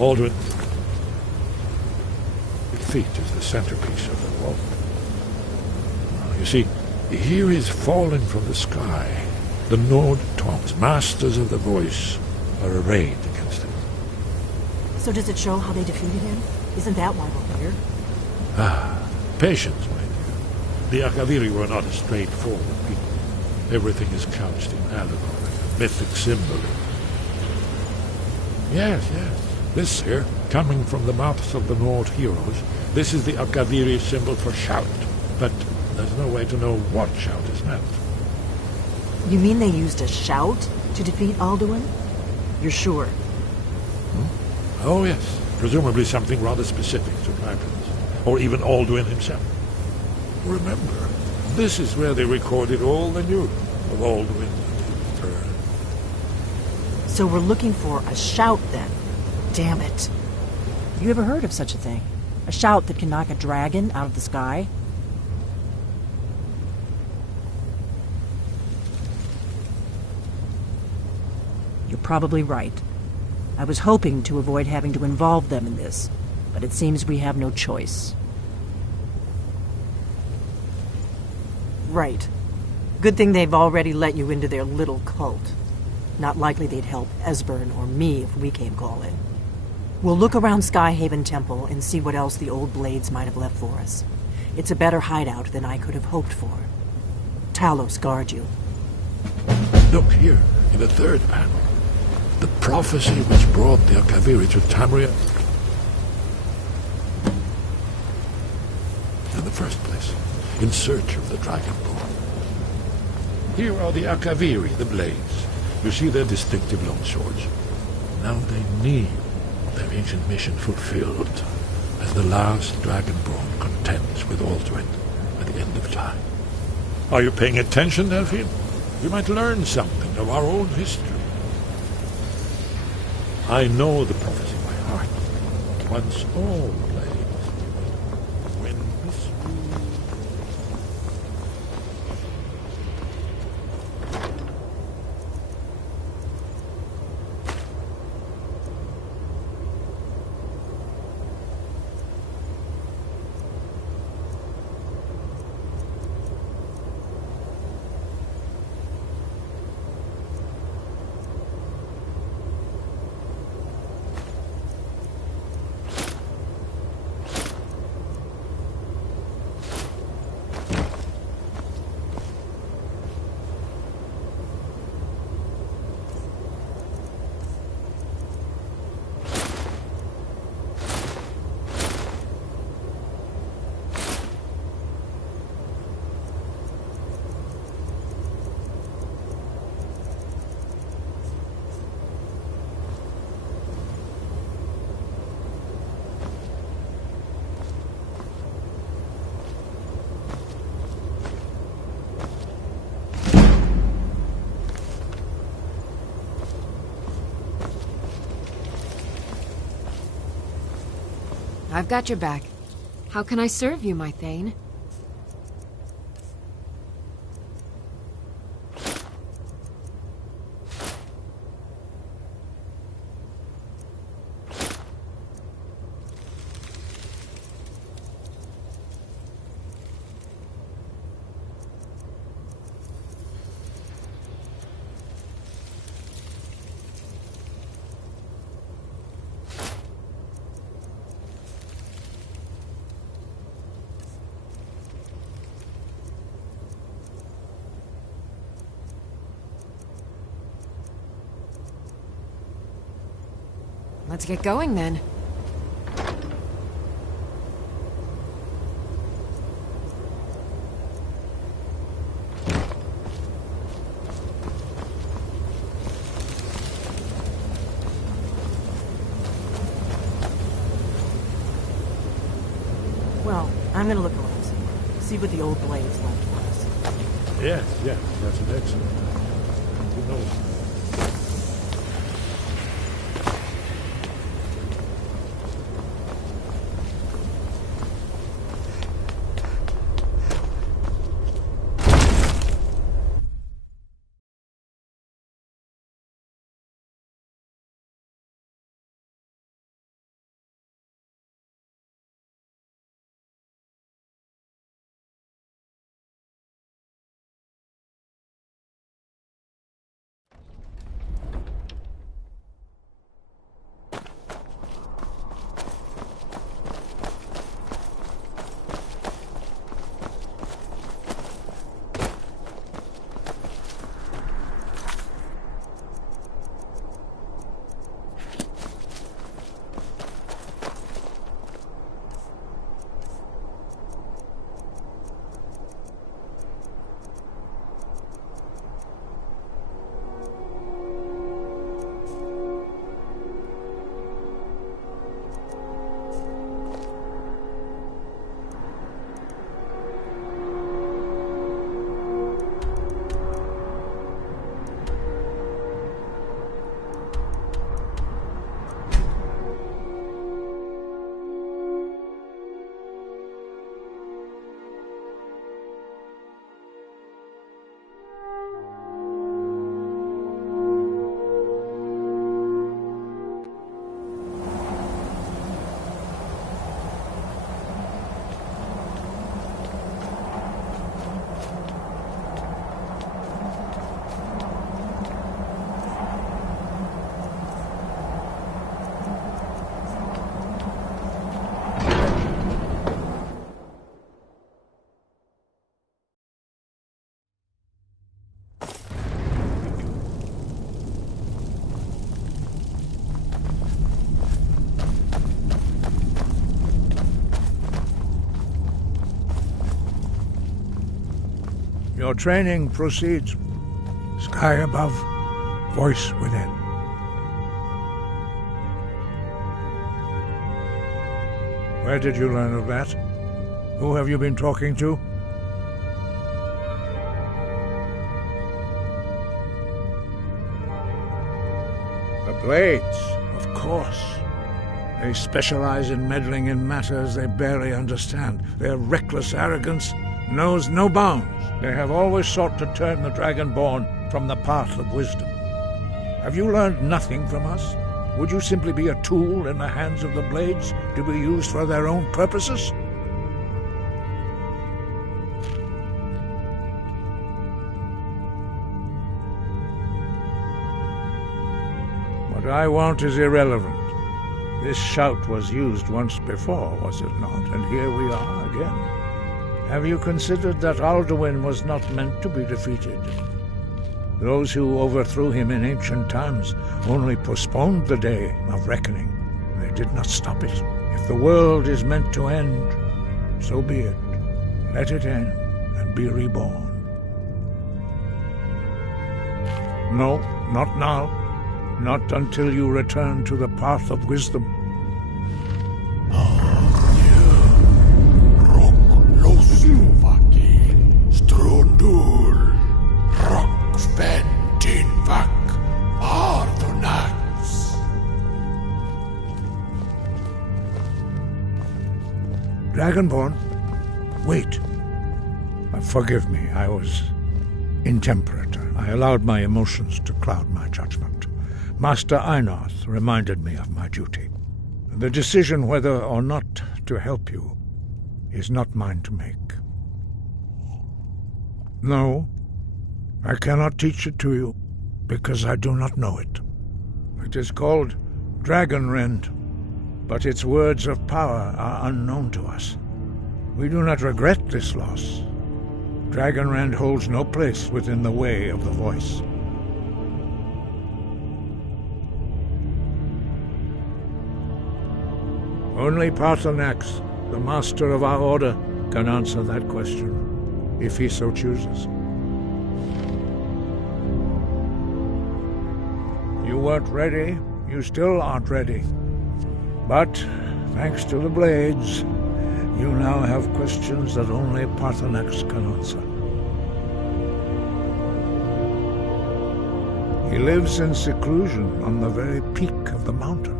Alduin. The feet is the centerpiece of the wall. You see, here is fallen from the sky. The Nord tongues, masters of the voice, are arrayed against him. So does it show how they defeated him? Isn't that why we're here? Patience, my dear. The Akaviri were not a straightforward people. Everything is couched in allegory, mythic symbolism. Yes. This here, coming from the mouths of the Nord heroes, this is the Akaviri symbol for shout. But there's no way to know what shout is meant. You mean they used a shout to defeat Alduin? You're sure? Oh, yes. Presumably something rather specific to dragons. Or even Alduin himself. Remember, this is where they recorded all the news of Alduin's return. So we're looking for a shout then. Damn it. You ever heard of such a thing? A shout that can knock a dragon out of the sky? You're probably right. I was hoping to avoid having to involve them in this, but it seems we have no choice. Right. Good thing they've already let you into their little cult. Not likely they'd help Esbern or me if we came calling. We'll look around Skyhaven Temple and see what else the old blades might have left for us. It's a better hideout than I could have hoped for. Talos guard you. Look here, in the third panel. The prophecy which brought the Akaviri to Tamriel. In the first place, in search of the Dragonborn. Here are the Akaviri, the blades. You see their distinctive long swords. Now they need their ancient mission fulfilled as the last Dragonborn contends with Alduin at the end of time. Are you paying attention, Delphine? We might learn something of our own history. I know the prophecy by heart. Once all blades, when mystery... I've got your back. How can I serve you, my Thane? Let's get going then. Well, I'm gonna look around somewhere. See what the old blades left for us. Yes, that's an excellent idea. Who knows? Your training proceeds. Sky above, voice within. Where did you learn of that? Who have you been talking to? The Blades, of course. They specialize in meddling in matters they barely understand. Their reckless arrogance knows no bounds. They have always sought to turn the Dragonborn from the path of wisdom. Have you learned nothing from us? Would you simply be a tool in the hands of the Blades to be used for their own purposes? What I want is irrelevant. This shout was used once before, was it not? And here we are again. Have you considered that Alduin was not meant to be defeated? Those who overthrew him in ancient times only postponed the day of reckoning. They did not stop it. If the world is meant to end, so be it. Let it end and be reborn. No, not now. Not until you return to the path of wisdom. Dragonborn, wait. Forgive me, I was intemperate. I allowed my emotions to cloud my judgment. Master Einarth reminded me of my duty. The decision whether or not to help you is not mine to make. No, I cannot teach it to you, because I do not know it. It is called Dragonrend, but its words of power are unknown to us. We do not regret this loss. Dragonrend holds no place within the way of the voice. Only Paarthurnax, the master of our order, can answer that question, if he so chooses. You weren't ready, you still aren't ready. But, thanks to the Blades, you now have questions that only Paarthurnax can answer. He lives in seclusion on the very peak of the mountain.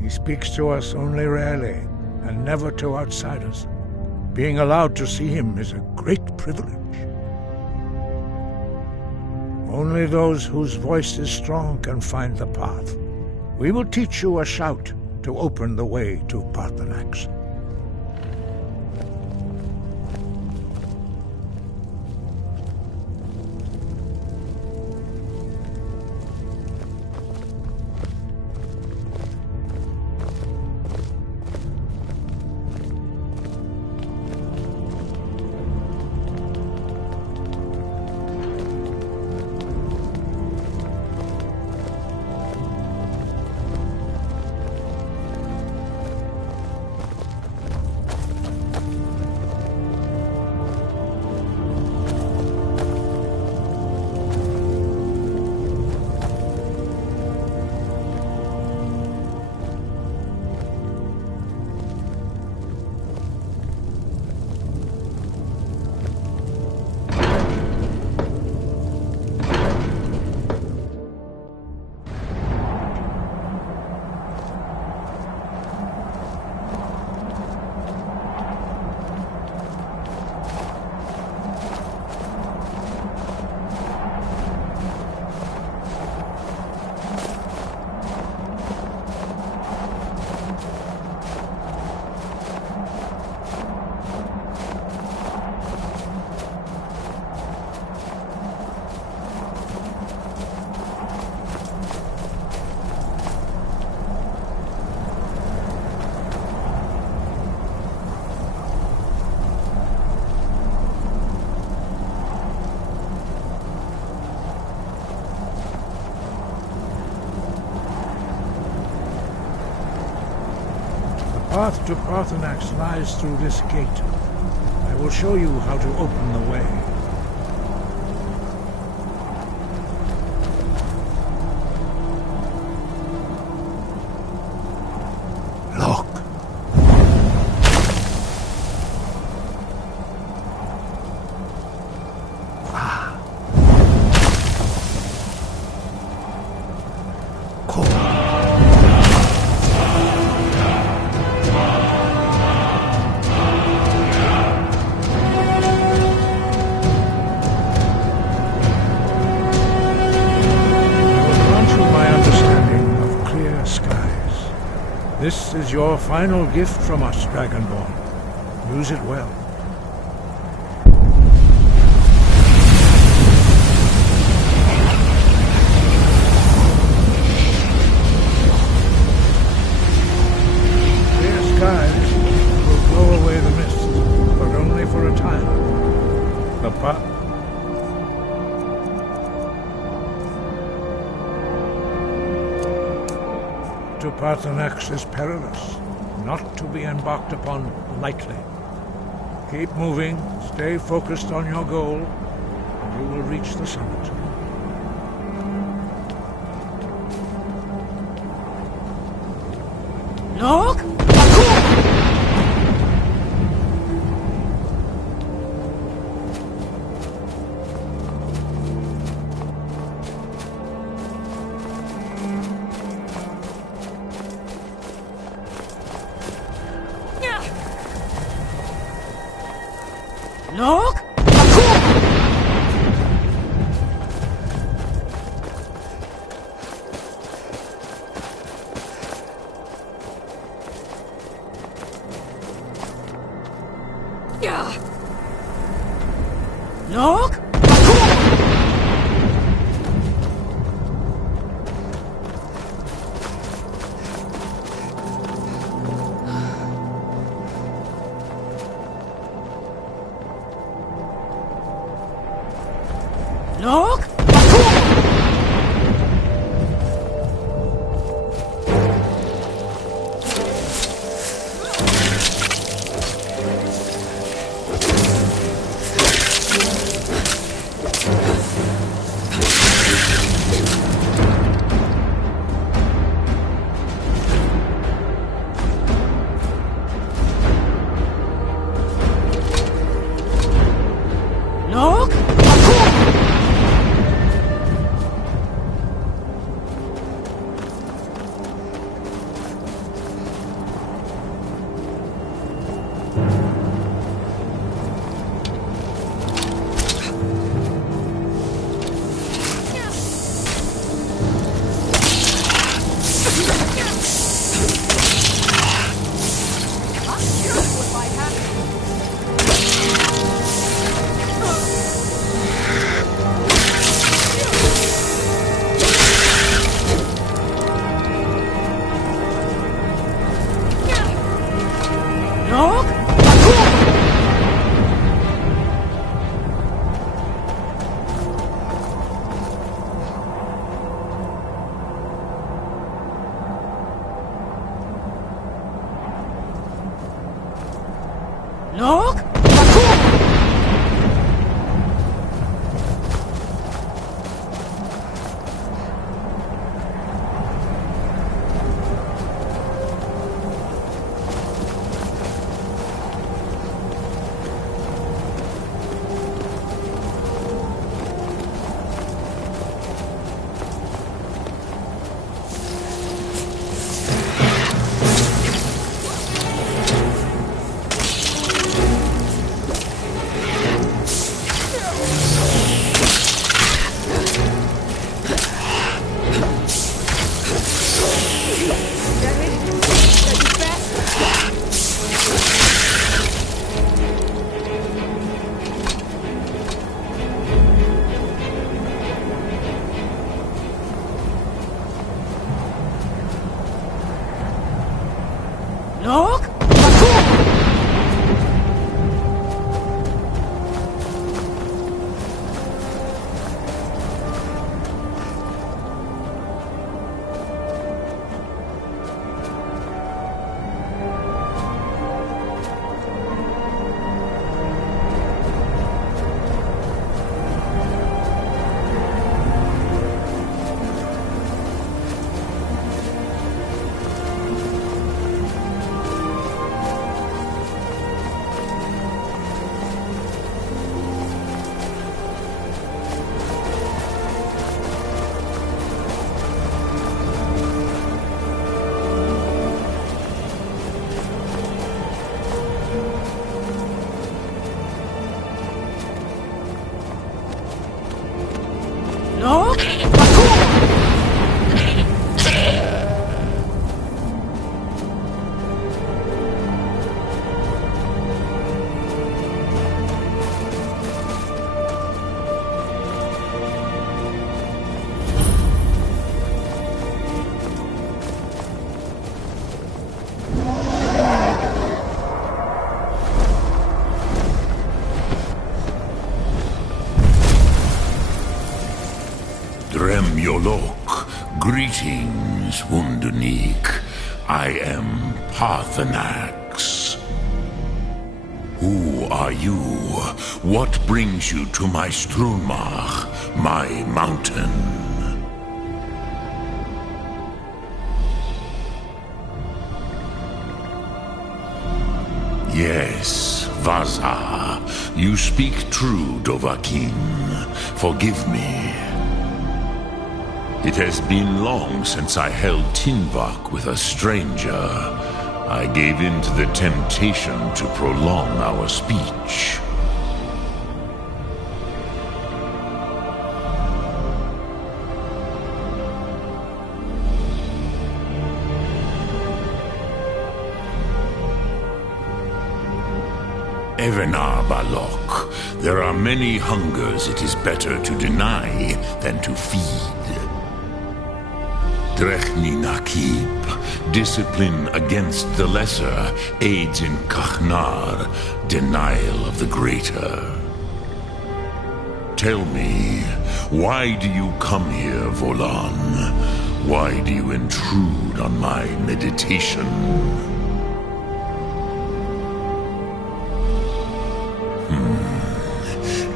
He speaks to us only rarely, and never to outsiders. Being allowed to see him is a great privilege. Only those whose voice is strong can find the path. We will teach you a shout to open the way to Paarthurnax. The path to Paarthurnax lies through this gate. I will show you how to open the way. This is your final gift from us, Dragonborn. Use it well. Clear skies will blow away the mist, but only for a time. The path to Paarthurnax is perilous, not to be embarked upon lightly. Keep moving, stay focused on your goal, and you will reach the summit. Look! Look! Look! Look! Look! Look! Look! Look! Drem Yolok, greetings, Wunderneek. I am Parthenax. Who are you? What brings you to my Strunmach, my mountain? Yes, Vaza. You speak true, Dovahkiin. Forgive me. It has been long since I held Tinvak with a stranger. I gave in to the temptation to prolong our speech. Evenar Balok, there are many hungers it is better to deny than to feed. Drechni Nakib, discipline against the lesser aids in Kachnar, denial of the greater. Tell me, why do you come here, Volan? Why do you intrude on my meditation?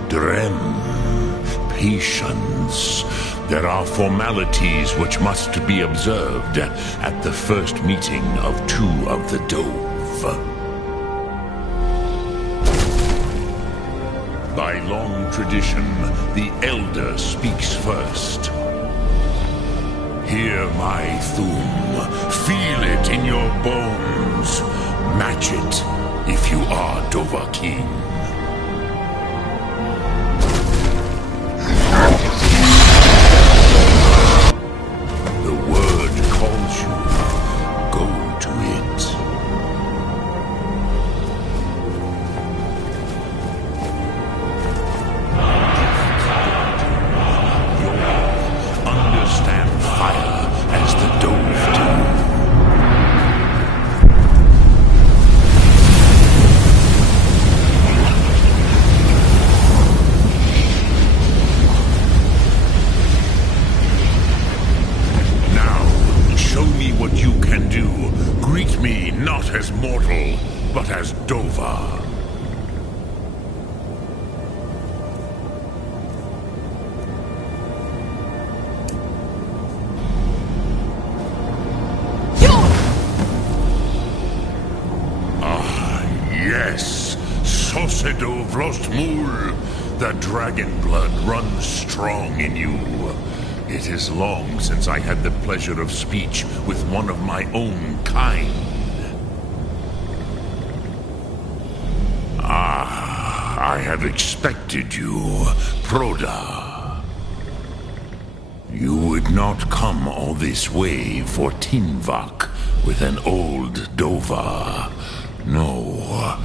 Drem, patience. There are formalities which must be observed at the first meeting of two of the Dove. By long tradition, the Elder speaks first. Hear my Thum. Feel it in your bones. Match it if you are Dovahkiin. The dragon blood runs strong in you. It is long since I had the pleasure of speech with one of my own kind. I had expected you, Proda. You would not come all this way for Tinvak with an old Dova. No.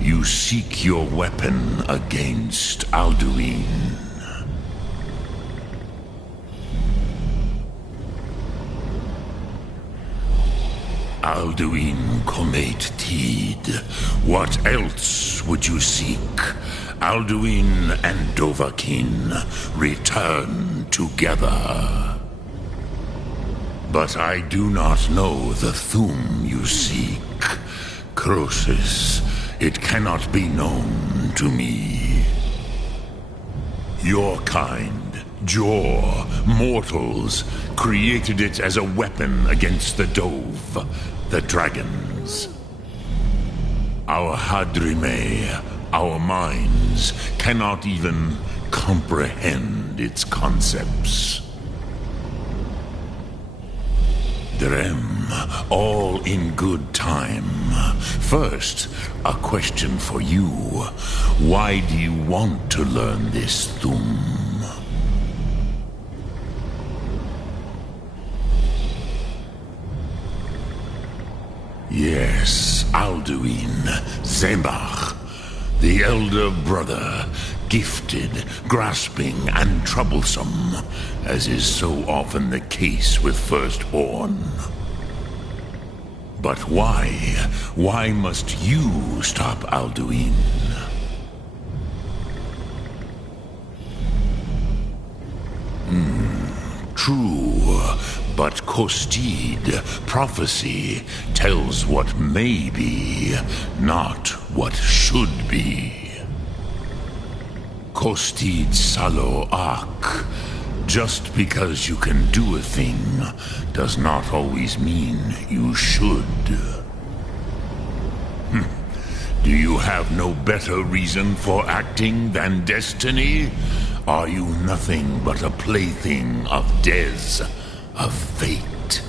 You seek your weapon against Alduin. Alduin Comet Tid. What else would you seek? Alduin and Dovahkiin return together. But I do not know the Thum you seek. Croesus. It cannot be known to me. Your kind, Jor, mortals, created it as a weapon against the Dove, the dragons. Our Hadrime, our minds, cannot even comprehend its concepts. Drem, all in good time. First, a question for you. Why do you want to learn this Thum? Yes, Alduin, Zemach, the elder brother, gifted, grasping, and troublesome, as is so often the case with firstborn. But why? Why must you stop Alduin? true, but Kostid, prophecy, tells what may be, not what should be. Kostid Salo Ak. Just because you can do a thing does not always mean you should. Do you have no better reason for acting than destiny? Are you nothing but a plaything of Des, of fate?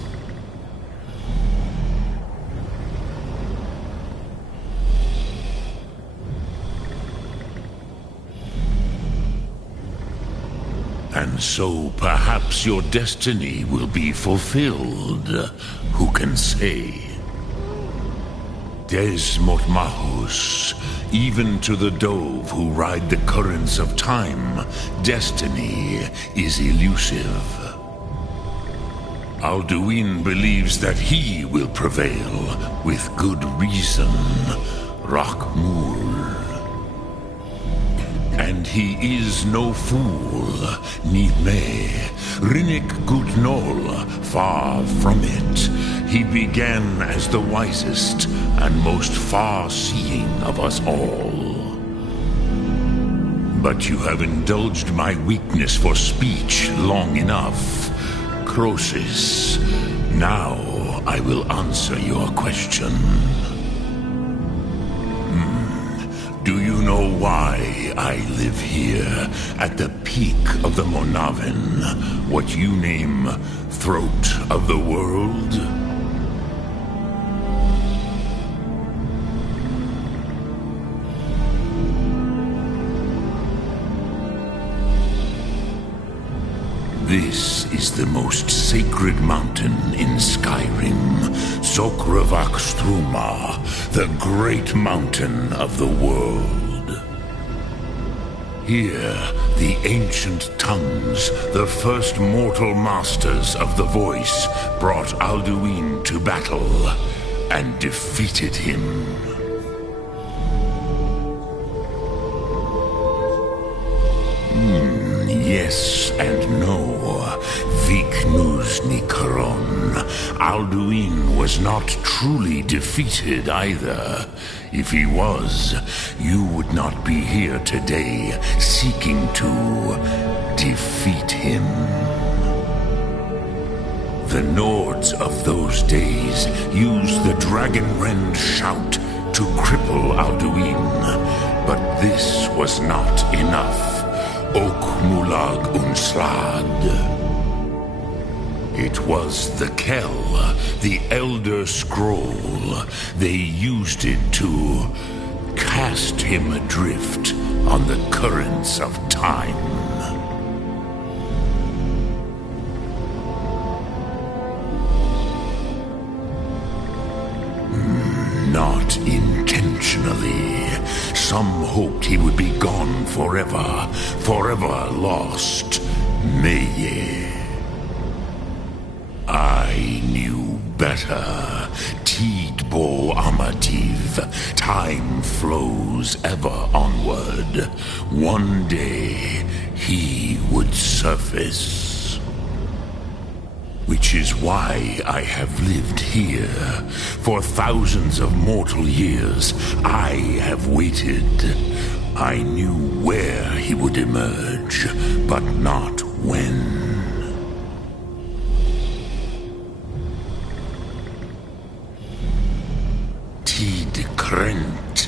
And so perhaps your destiny will be fulfilled. Who can say? Des Motmahus, even to the dove who ride the currents of time, destiny is elusive. Alduin believes that he will prevail, with good reason, Rakmul. And he is no fool, Nidme, Rinnik Gutnol, far from it. He began as the wisest and most far-seeing of us all. But you have indulged my weakness for speech long enough. Croesus, now I will answer your question. Do you know why I live here, at the peak of the Monavin, what you name Throat of the World? This is the most sacred mountain in Skyrim, Sokravak Struma, the great mountain of the world. Here, the ancient tongues, the first mortal masters of the voice, brought Alduin to battle and defeated him. Yes and no. Viknus Nikaron. Alduin was not truly defeated either. If he was, you would not be here today seeking to defeat him. The Nords of those days used the Dragonrend shout to cripple Alduin, but this was not enough. Ok Mulag Unslad. It was the Kell, the Elder Scroll. They used it to cast him adrift on the currents of time. Not intentionally. Some hoped he would be gone forever, forever lost. Meye. I knew better. Tidbo Amativ. Time flows ever onward. One day, he would surface. Which is why I have lived here. For thousands of mortal years, I have waited. I knew where he would emerge, but not when. Tid Krent.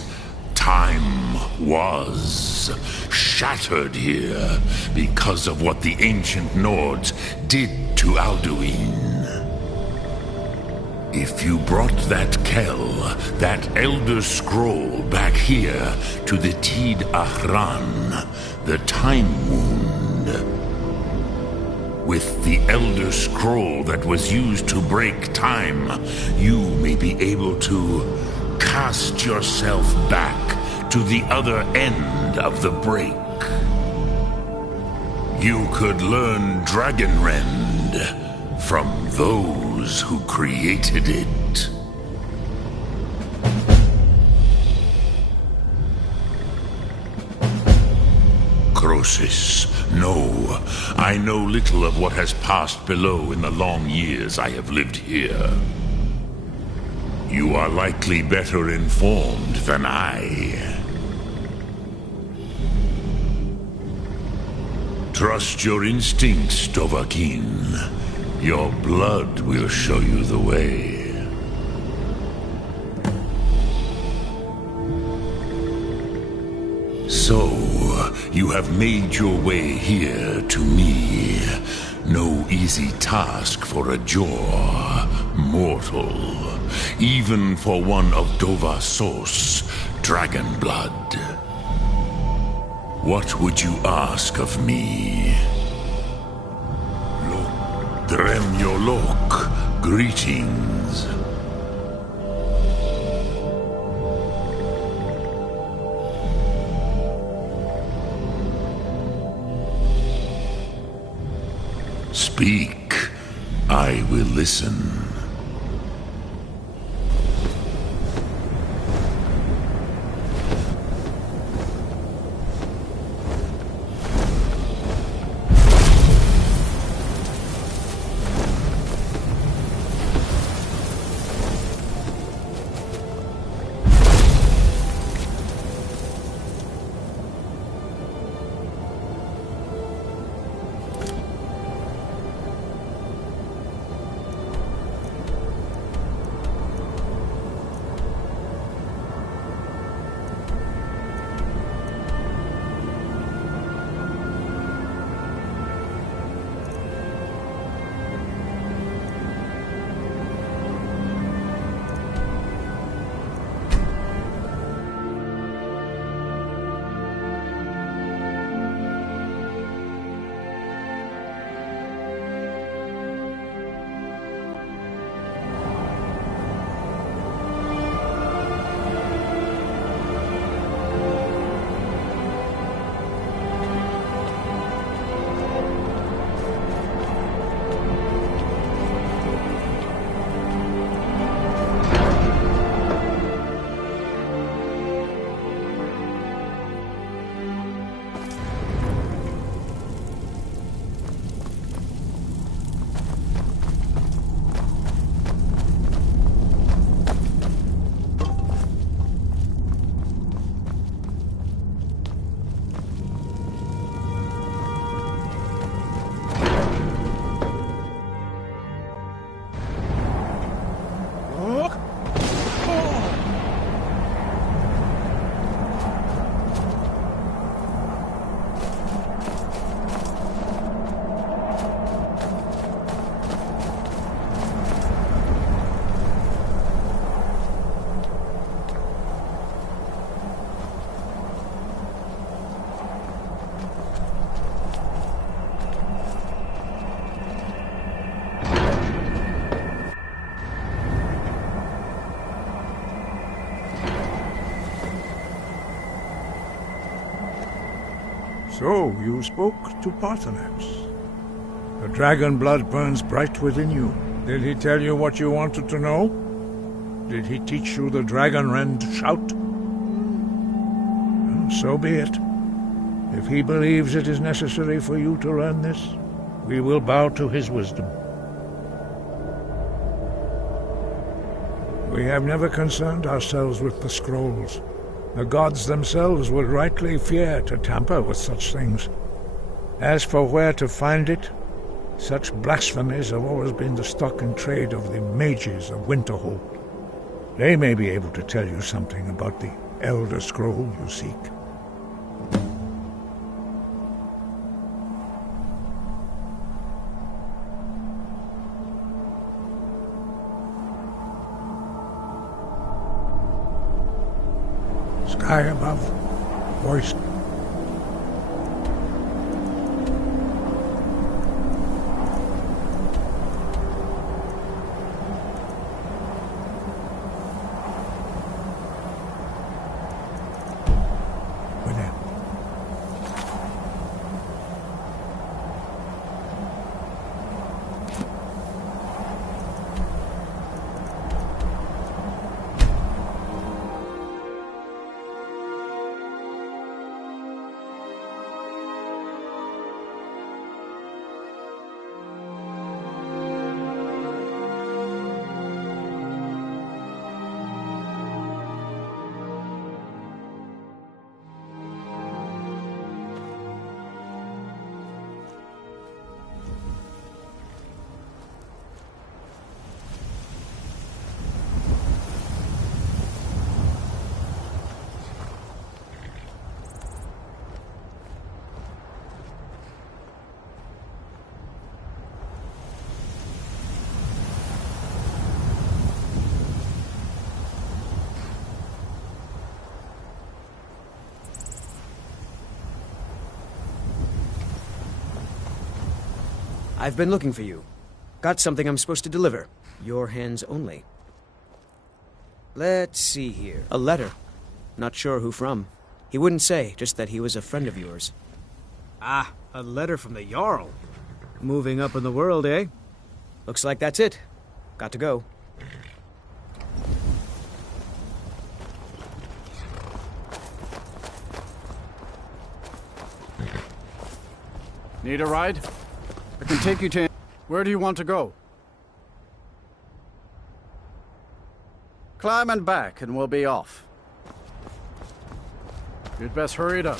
Time was shattered here because of what the ancient Nords did to Alduin. If you brought that Kell, that Elder Scroll back here to the Tid Ahran, the Time Wound, with the Elder Scroll that was used to break time, you may be able to cast yourself back to the other end of the break. You could learn Dragonrend from those who created it. Crosis. No, I know little of what has passed below in the long years I have lived here. You are likely better informed than I. Trust your instincts, Dovahkiin. Your blood will show you the way. So, you have made your way here to me. No easy task for a Jor, mortal. Even for one of Dovahsos, dragon blood. What would you ask of me? Dremyolok, greetings. Speak. I will listen. So, you spoke to Paarthurnax. The dragon blood burns bright within you. Did he tell you what you wanted to know? Did he teach you the dragon rend shout? Well, so be it. If he believes it is necessary for you to learn this, we will bow to his wisdom. We have never concerned ourselves with the scrolls. The gods themselves would rightly fear to tamper with such things. As for where to find it, such blasphemies have always been the stock and trade of the mages of Winterhold. They may be able to tell you something about the Elder Scroll you seek. Sky above, voice. Within. I've been looking for you. Got something I'm supposed to deliver. Your hands only. Let's see here. A letter. Not sure who from. He wouldn't say, just that he was a friend of yours. Ah, a letter from the Jarl. Moving up in the world, eh? Looks like that's it. Got to go. Need a ride? I can take you to... Where do you want to go? Climb and back, and we'll be off. You'd best hurry it up.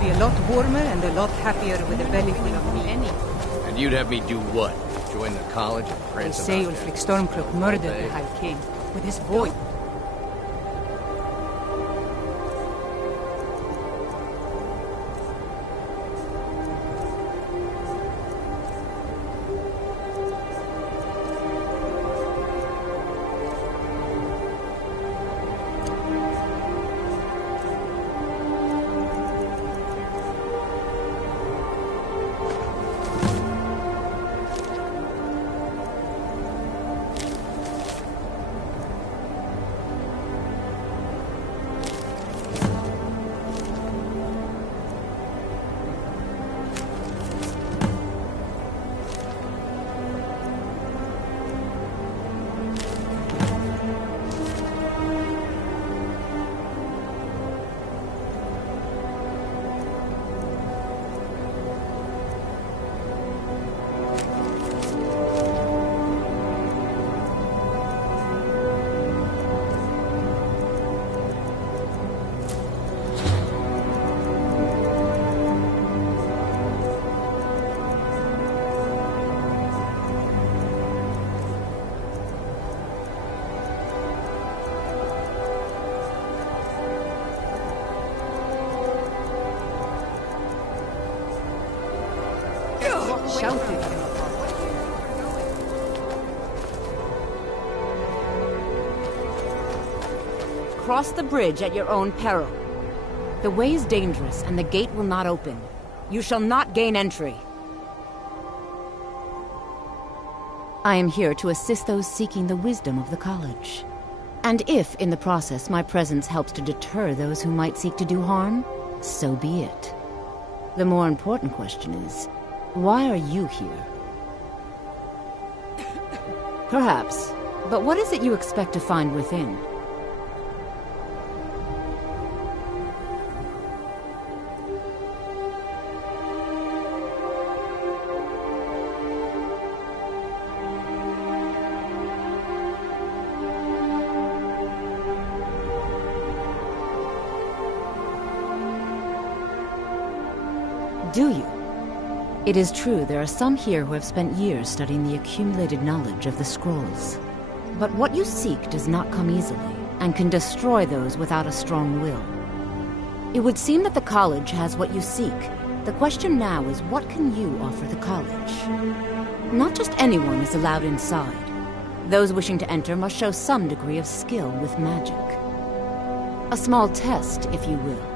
Be a lot warmer and a lot happier with a belly full of meat. And you'd have me do what? Join the college and They prance say about Ulfric Stormcloak murdered the High King with his voice. Shouted. Cross the bridge at your own peril. The way is dangerous, and the gate will not open. You shall not gain entry. I am here to assist those seeking the wisdom of the college. And if, in the process, my presence helps to deter those who might seek to do harm, so be it. The more important question is, why are you here? Perhaps, but what is it you expect to find within? Do you? It is true there are some here who have spent years studying the accumulated knowledge of the scrolls. But what you seek does not come easily, and can destroy those without a strong will. It would seem that the college has what you seek. The question now is, what can you offer the college? Not just anyone is allowed inside. Those wishing to enter must show some degree of skill with magic. A small test, if you will.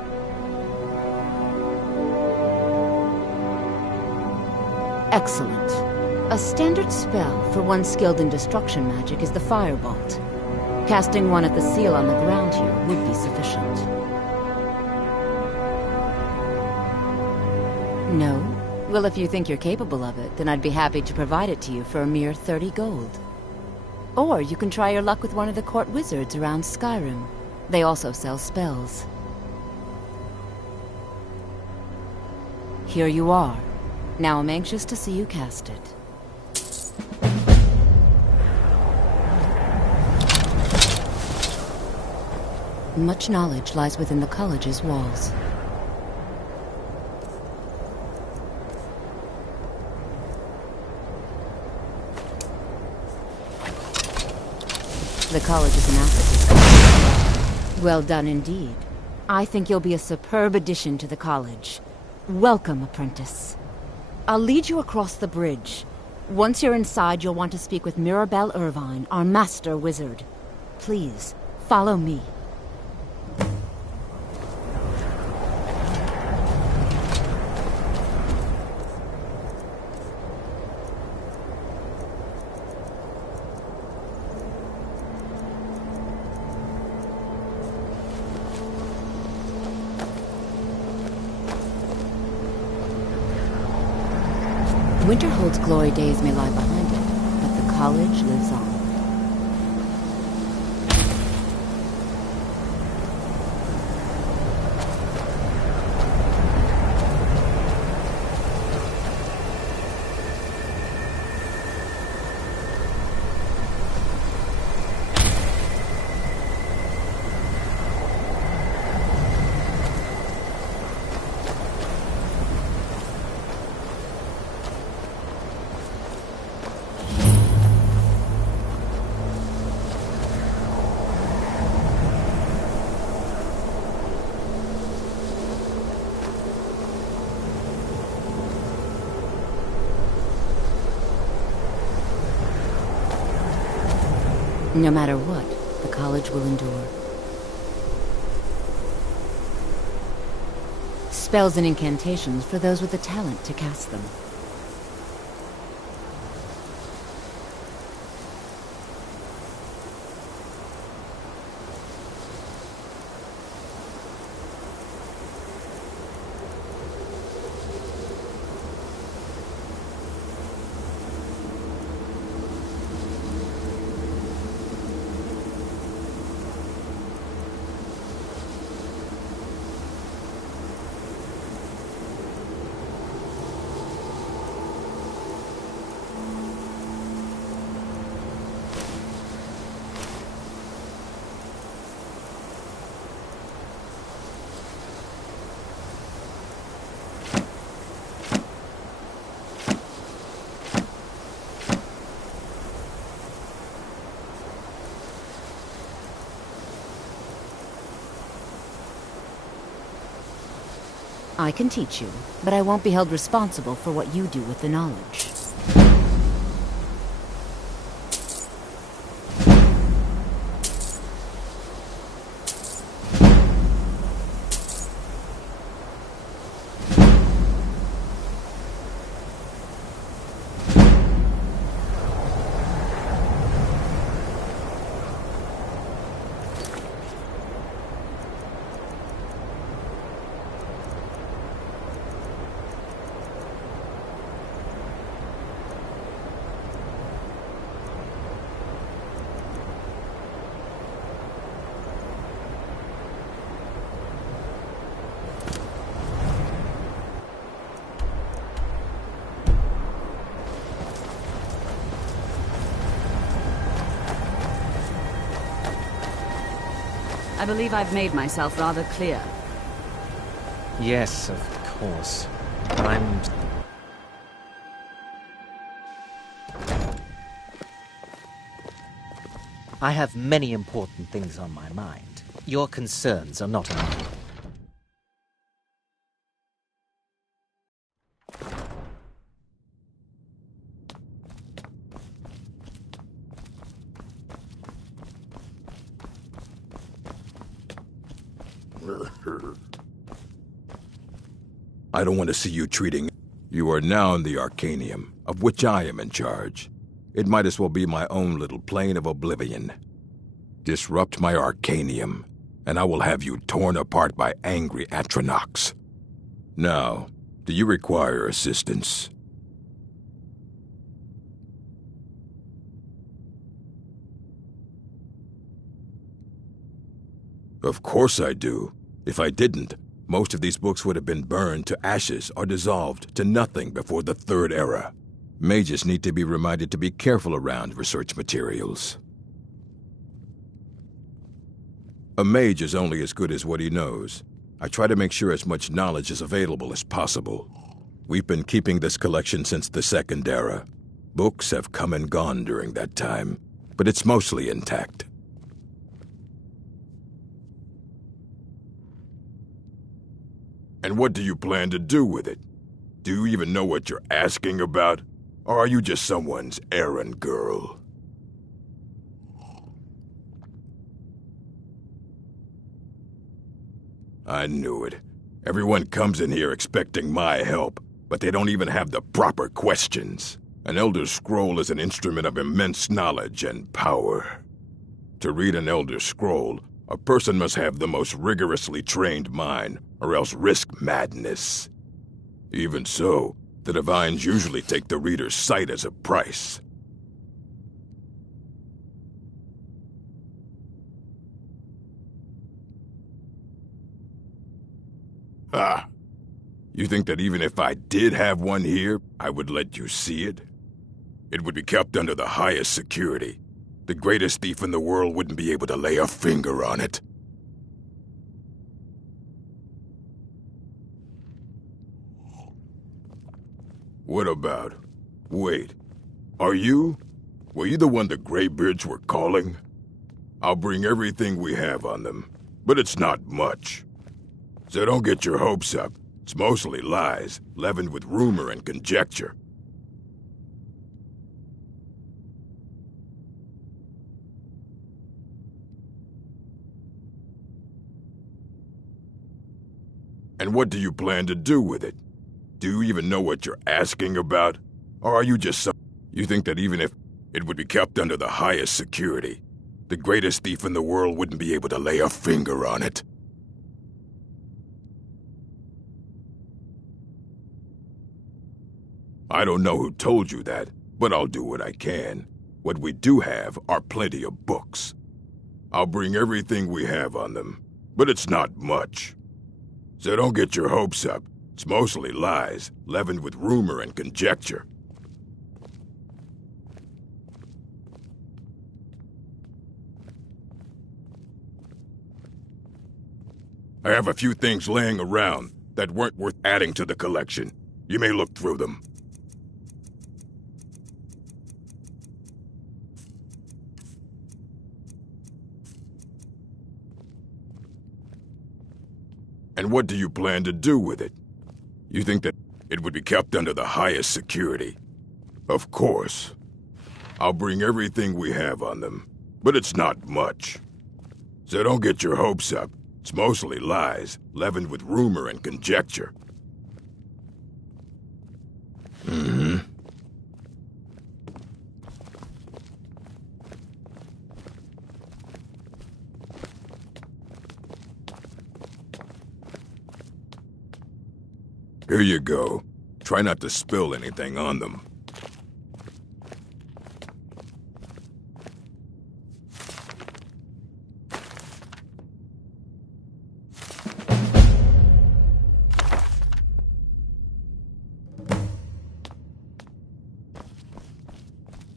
Excellent. A standard spell for one skilled in destruction magic is the Firebolt. Casting one at the seal on the ground here would be sufficient. No? Well, if you think you're capable of it, then I'd be happy to provide it to you for a mere 30 gold. Or you can try your luck with one of the court wizards around Skyrim. They also sell spells. Here you are. Now I'm anxious to see you cast it. Much knowledge lies within the college's walls. the college is an asset to Skyrim. Well done indeed. I think you'll be a superb addition to the college. Welcome, apprentice. I'll lead you across the bridge. Once you're inside, you'll want to speak with Mirabelle Irvine, our master wizard. Please, follow me. Winterhold's glory days may lie behind it, but the college lives on. No matter what, the college will endure. Spells and incantations for those with the talent to cast them. I can teach you, but I won't be held responsible for what you do with the knowledge. I believe I've made myself rather clear. Yes, of course. I have many important things on my mind. Your concerns are not mine. I don't want to see you treating... You are now in the Arcanium, of which I am in charge. It might as well be my own little plane of oblivion. Disrupt my Arcanium, and I will have you torn apart by angry Atronachs. Now, do you require assistance? Of course I do. If I didn't, most of these books would have been burned to ashes or dissolved to nothing before the Third Era. Mages need to be reminded to be careful around research materials. A mage is only as good as what he knows. I try to make sure as much knowledge is available as possible. We've been keeping this collection since the Second Era. Books have come and gone during that time, but it's mostly intact. And what do you plan to do with it? Do you even know what you're asking about? Or are you just someone's errand girl? I knew it. Everyone comes in here expecting my help, but they don't even have the proper questions. An Elder Scroll is an instrument of immense knowledge and power. To read an Elder Scroll, a person must have the most rigorously trained mind, or else risk madness. Even so, the Divines usually take the reader's sight as a price. Ah! You think that even if I did have one here, I would let you see it? It would be kept under the highest security. The greatest thief in the world wouldn't be able to lay a finger on it. What about? Wait. Are you? Were you the one the Greybeards were calling? I'll bring everything we have on them, but it's not much. So don't get your hopes up. It's mostly lies, leavened with rumor and conjecture. And what do you plan to do with it? Do you even know what you're asking about? Or are you just some... You think that even if it would be kept under the highest security, the greatest thief in the world wouldn't be able to lay a finger on it? I don't know who told you that, but I'll do what I can. What we do have are plenty of books. I'll bring everything we have on them, but it's not much. So don't get your hopes up. It's mostly lies, leavened with rumor and conjecture. I have a few things laying around that weren't worth adding to the collection. You may look through them. And what do you plan to do with it? You think that it would be kept under the highest security? Of course. I'll bring everything we have on them, but it's not much. So don't get your hopes up. It's mostly lies, leavened with rumor and conjecture. Mm-hmm. Here you go. Try not to spill anything on them.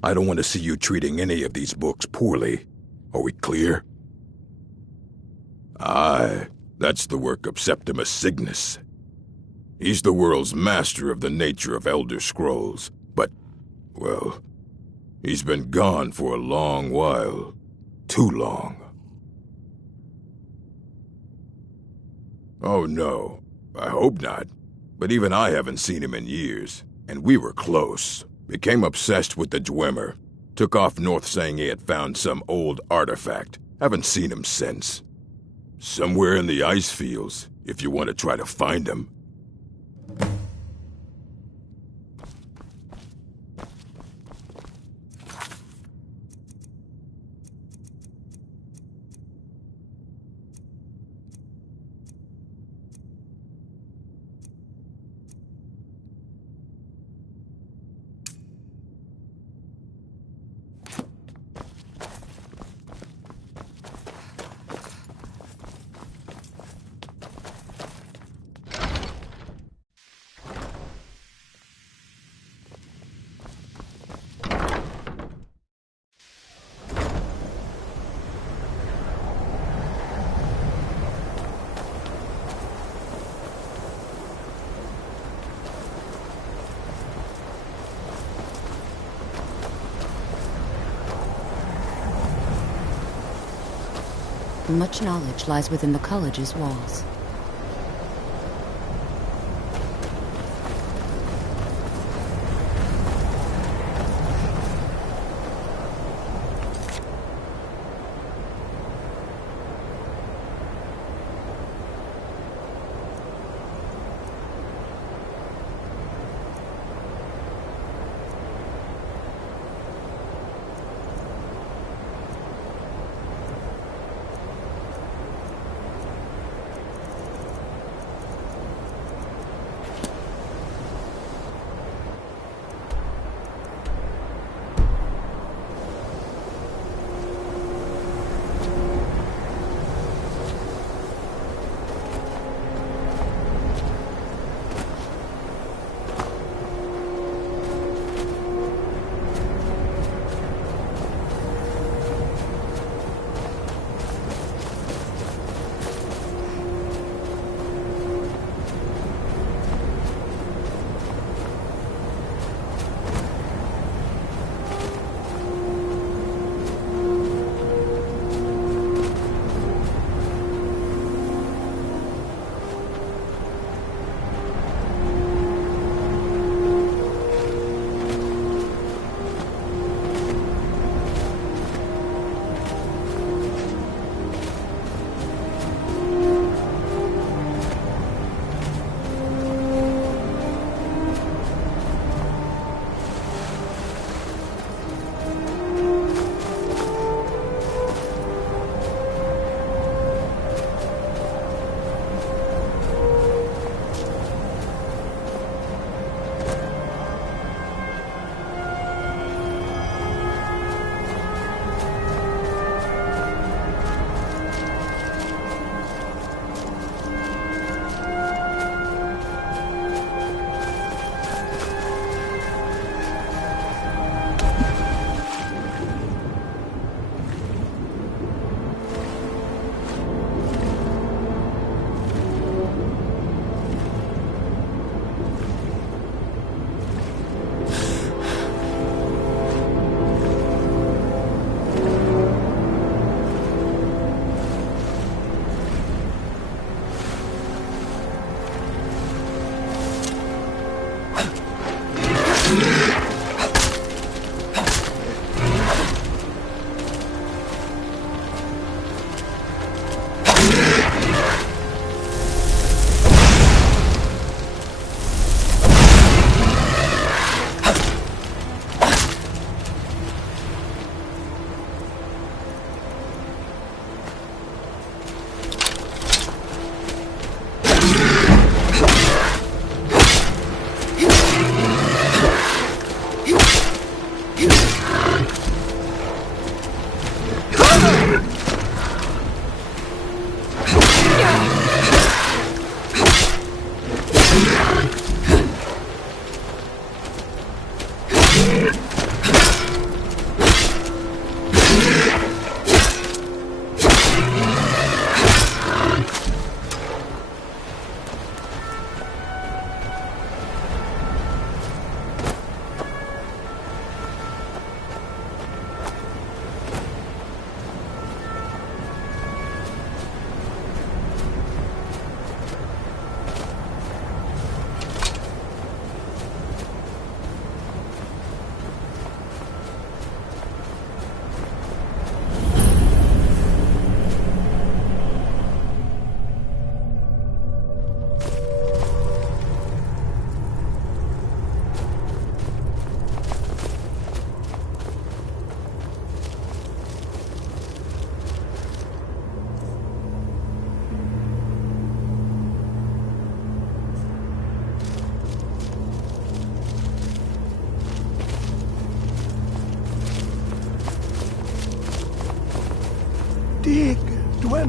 I don't want to see you treating any of these books poorly. Are we clear? Aye, that's the work of Septimus Cygnus. He's the world's master of the nature of Elder Scrolls, but, well, he's been gone for a long while. Too long. Oh no, I hope not. But even I haven't seen him in years, and we were close. Became obsessed with the Dwemer. Took off north saying he had found some old artifact. Haven't seen him since. Somewhere in the ice fields, if you want to try to find him. Much knowledge lies within the college's walls.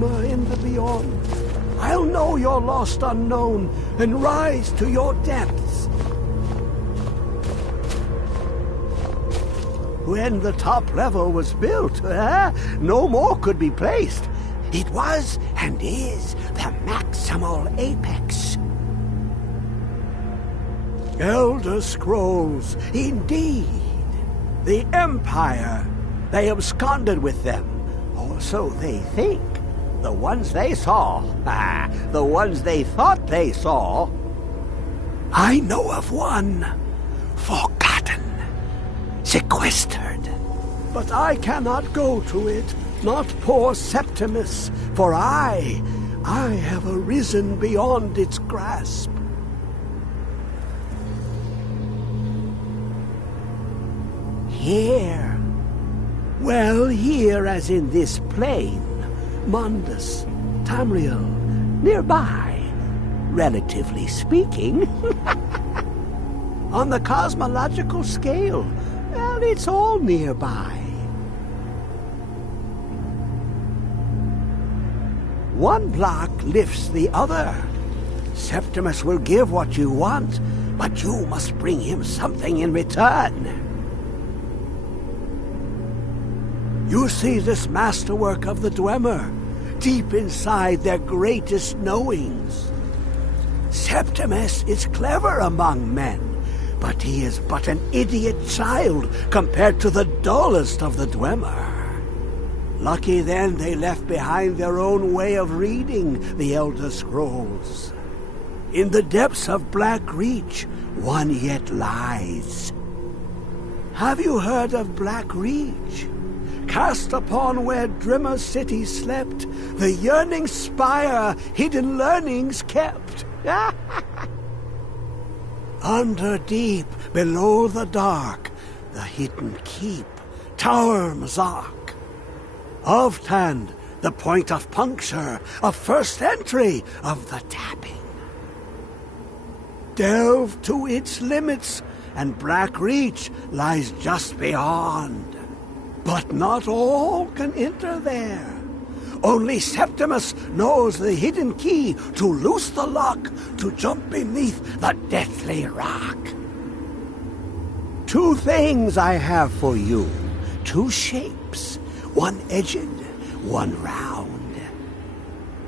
Dwemer in the beyond. I'll know your lost unknown and rise to your depths. When the top level was built, no more could be placed. It was and is the maximal apex. Elder Scrolls, indeed. The Empire. They absconded with them, or so they think. The ones they saw, the ones they thought they saw. I know of one, forgotten, sequestered. But I cannot go to it, not poor Septimus, for I have arisen beyond its grasp. Here. Well, here as in this plain. Mundus, Tamriel, nearby, relatively speaking. On the cosmological scale, well, it's all nearby. One block lifts the other. Septimus will give what you want, but you must bring him something in return. You see this masterwork of the Dwemer, deep inside their greatest knowings. Septimus is clever among men, but he is but an idiot child compared to the dullest of the Dwemer. Lucky then they left behind their own way of reading the Elder Scrolls. In the depths of Black Reach, one yet lies. Have you heard of Black Reach? Cast upon where Drimmer city slept, the yearning spire hidden learnings kept. Under deep, below the dark, the hidden keep, Tower Mazark. Oftand, the point of puncture, of first entry, of the tapping. Delve to its limits, and Black Reach lies just beyond. But not all can enter there. Only Septimus knows the hidden key to loose the lock, to jump beneath the deathly rock. Two things I have for you, two shapes, one edged, one round.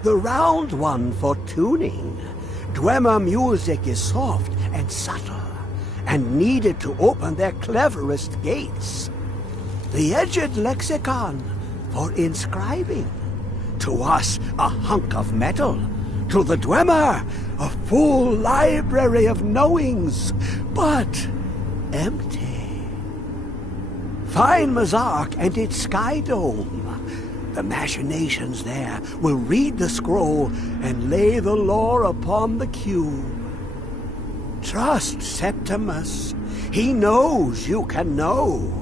The round one for tuning. Dwemer music is soft and subtle, and needed to open their cleverest gates. The edged lexicon for inscribing. To us, a hunk of metal. To the Dwemer, a full library of knowings, but empty. Find Mazark and its sky dome. The machinations there will read the scroll and lay the lore upon the cube. Trust Septimus. He knows you can know.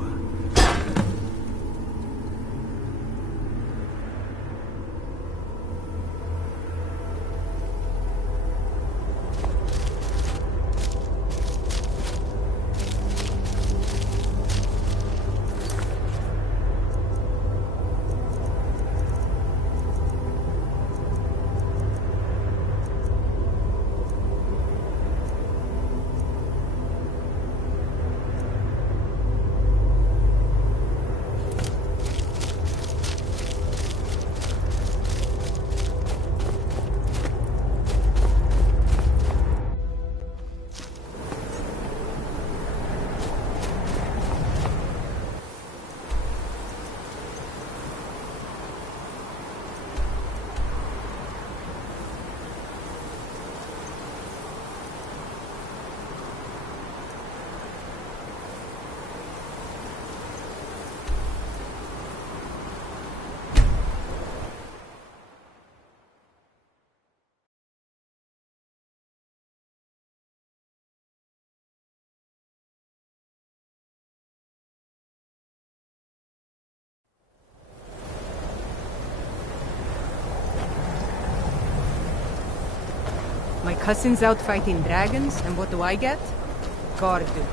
My cousin's out fighting dragons, and what do I get? Guard duty.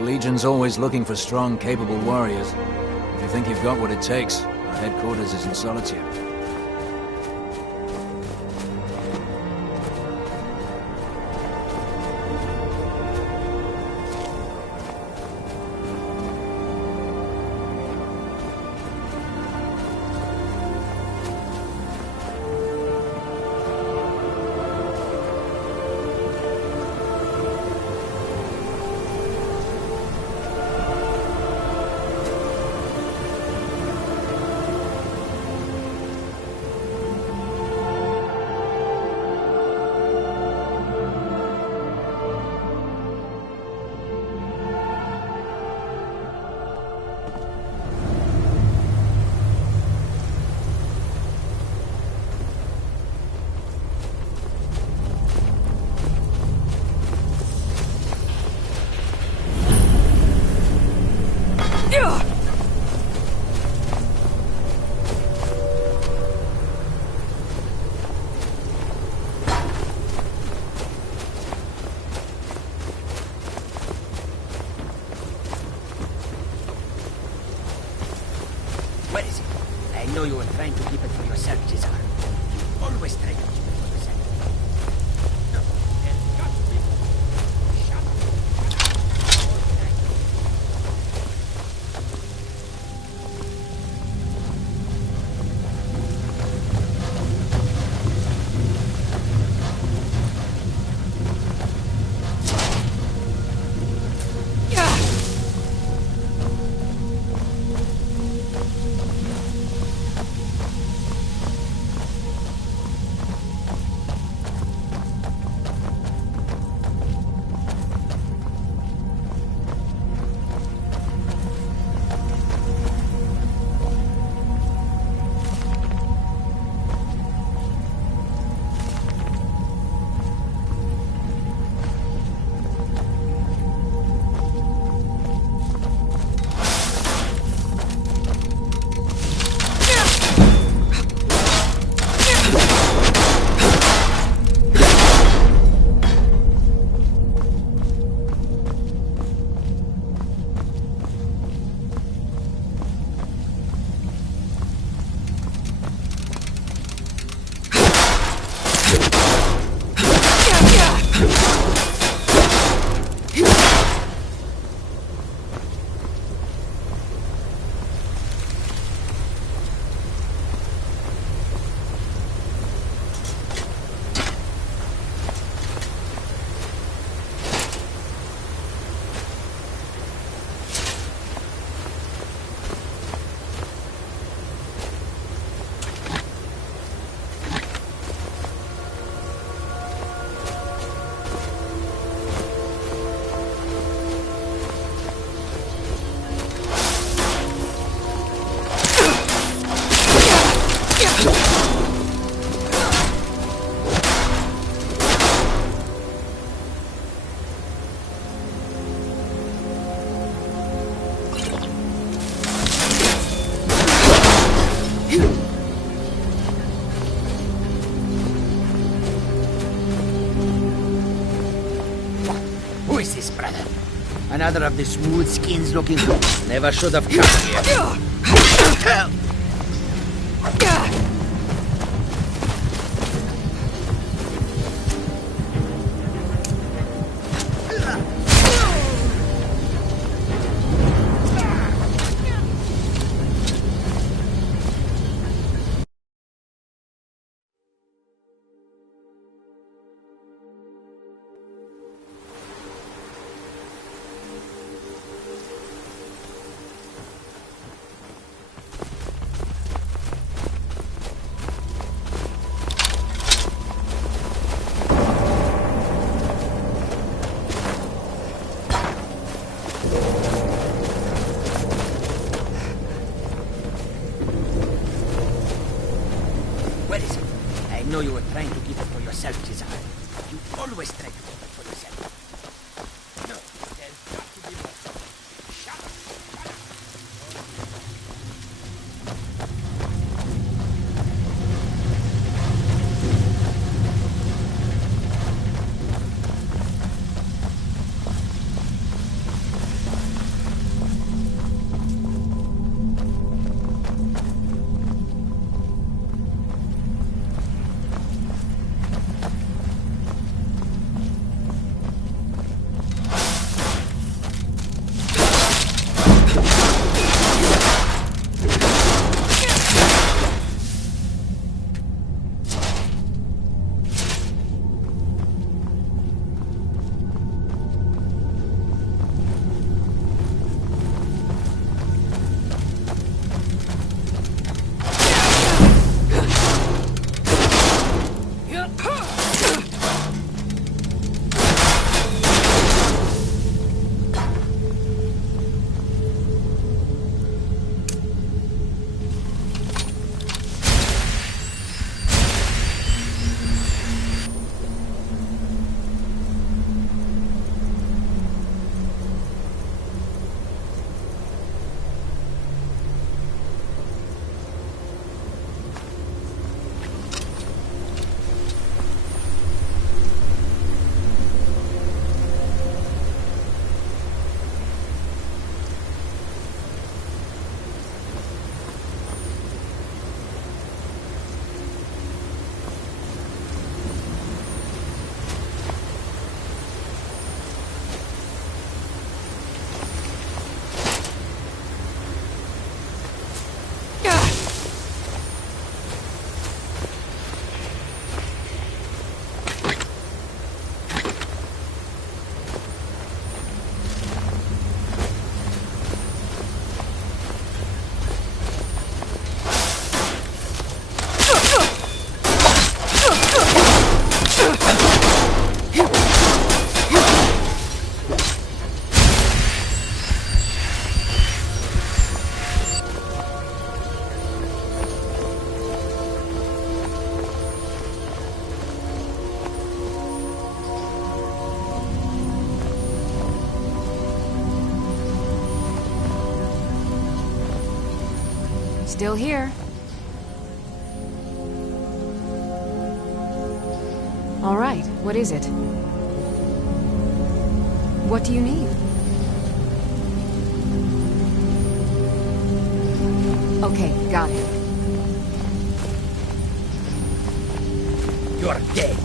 The Legion's always looking for strong, capable warriors. If you think you've got what it takes, our headquarters is in Solitude. Where is it? I know you were trying to keep it for yourself, Cesar. You always try to keep it for yourself. No, there's got to be more. Shut up. Another of the smooth skins looking fools. Never should have come here. I know you were trying to keep it for yourself, Cesar. You always try to keep it for yourself. No, there's got to be more. Shut up! Still here. All right, what is it? What do you need? Okay, got it. You're dead.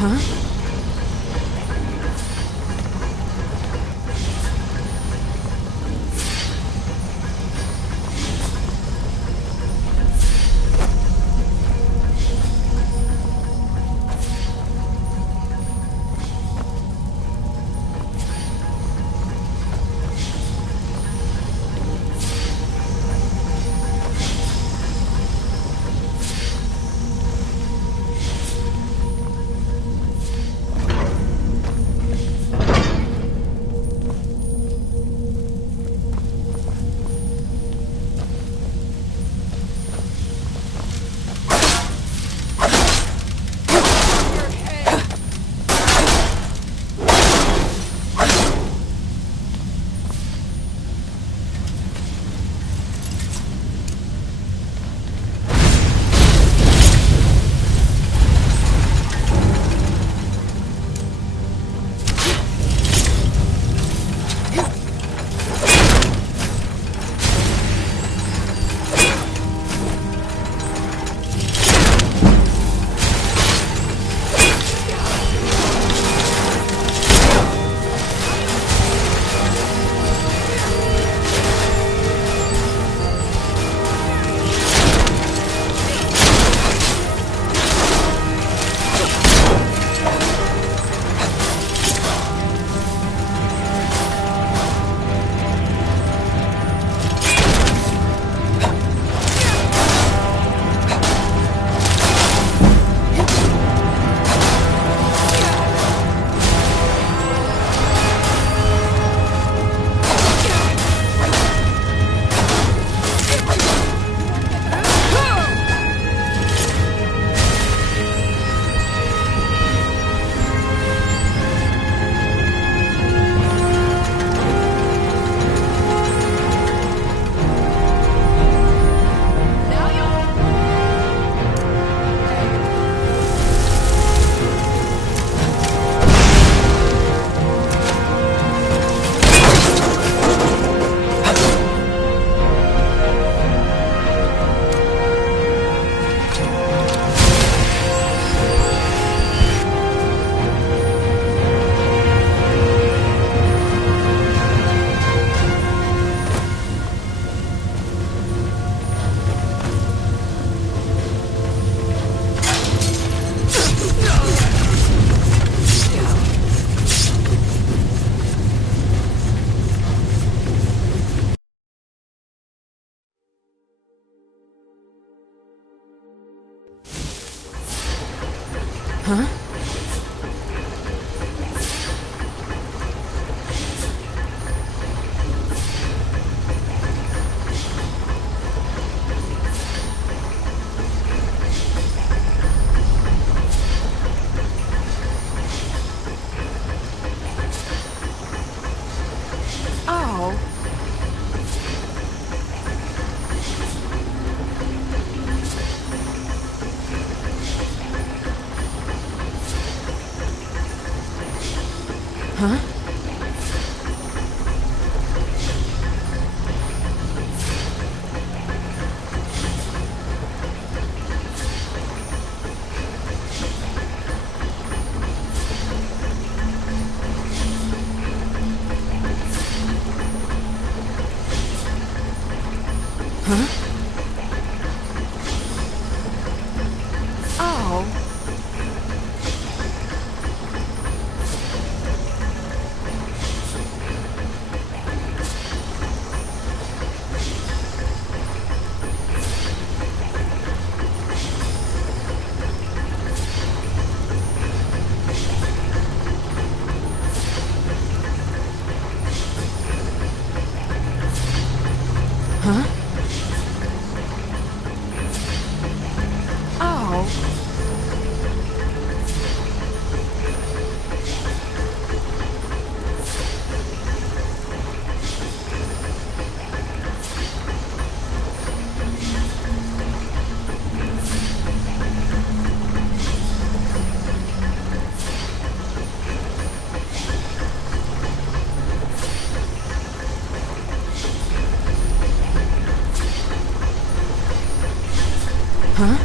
Huh? Oh. Huh? Huh? Oh. Huh? Oh. Huh?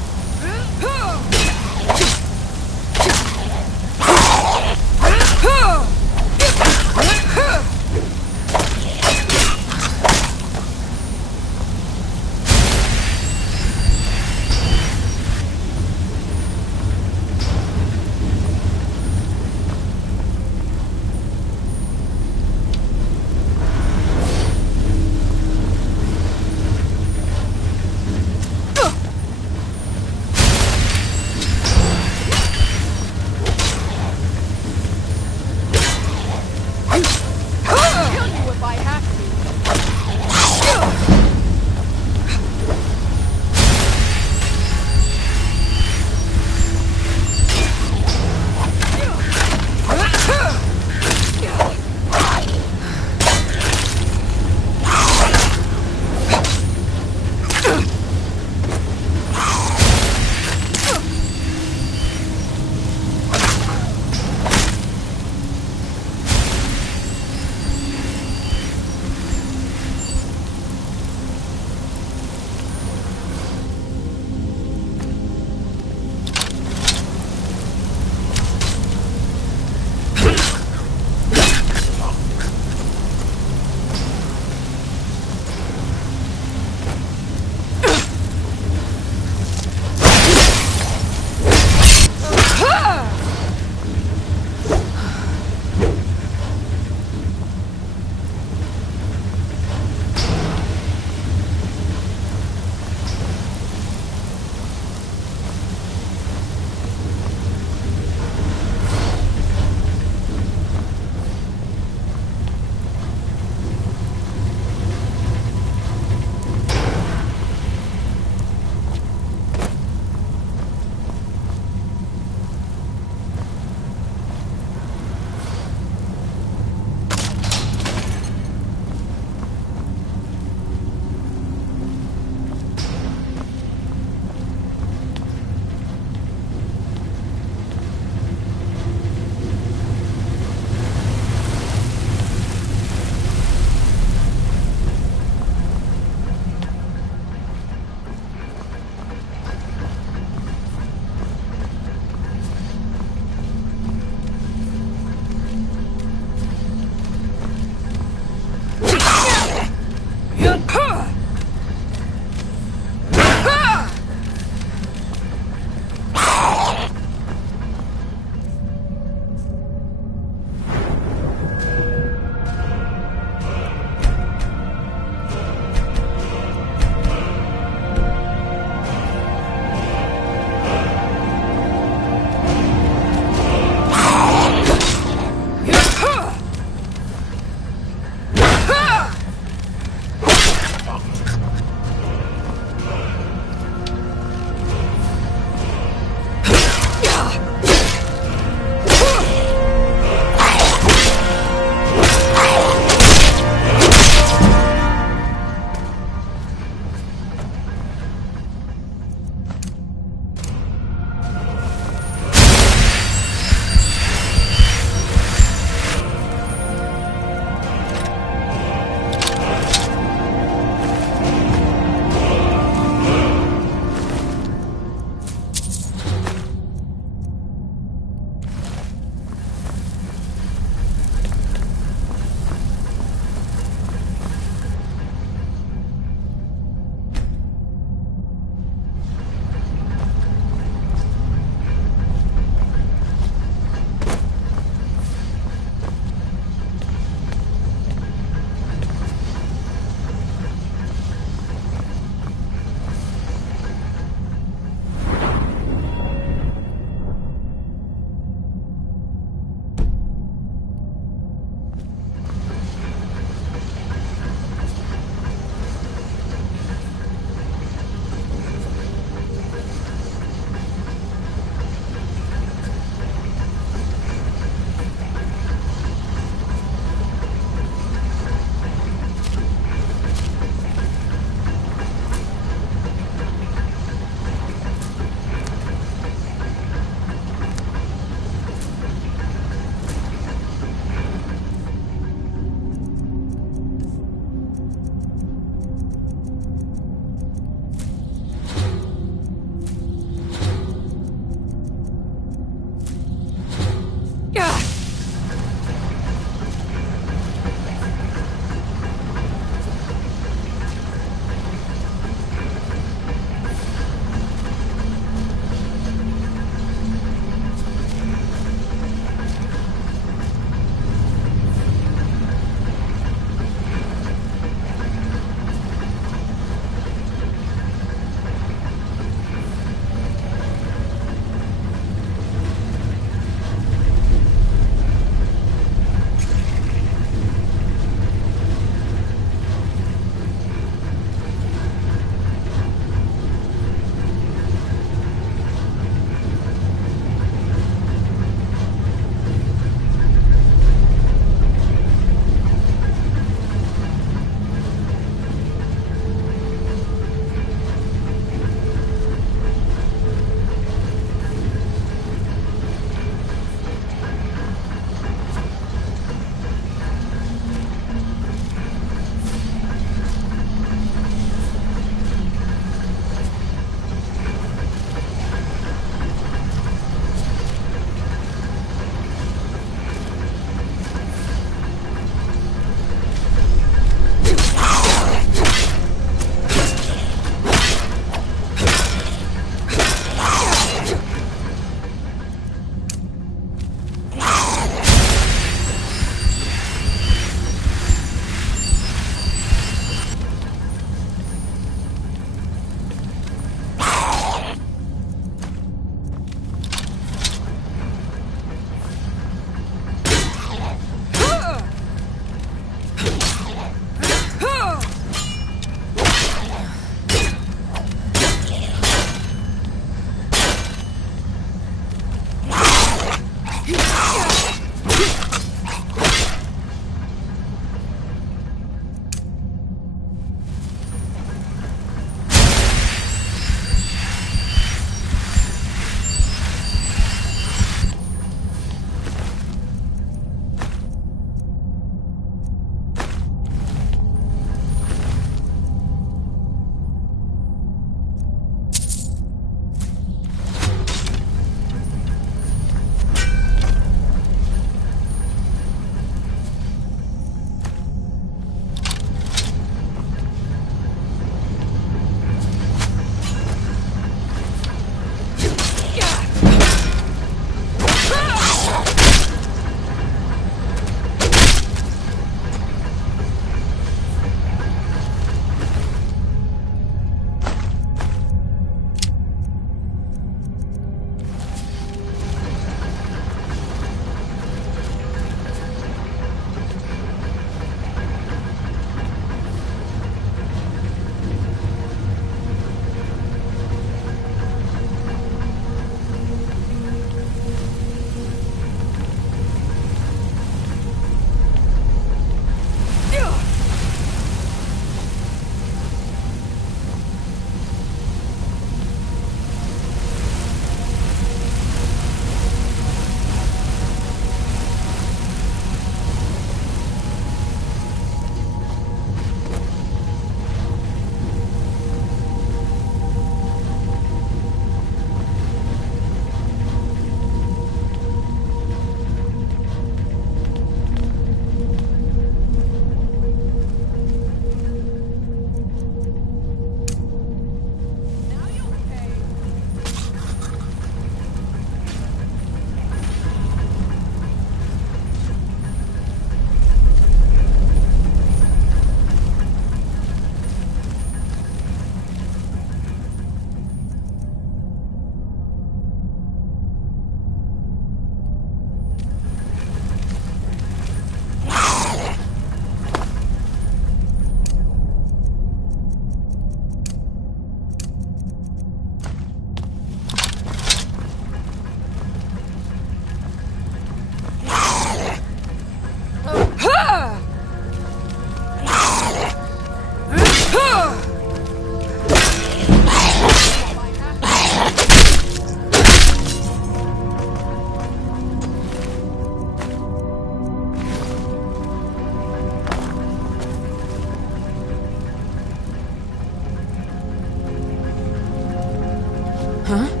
Huh?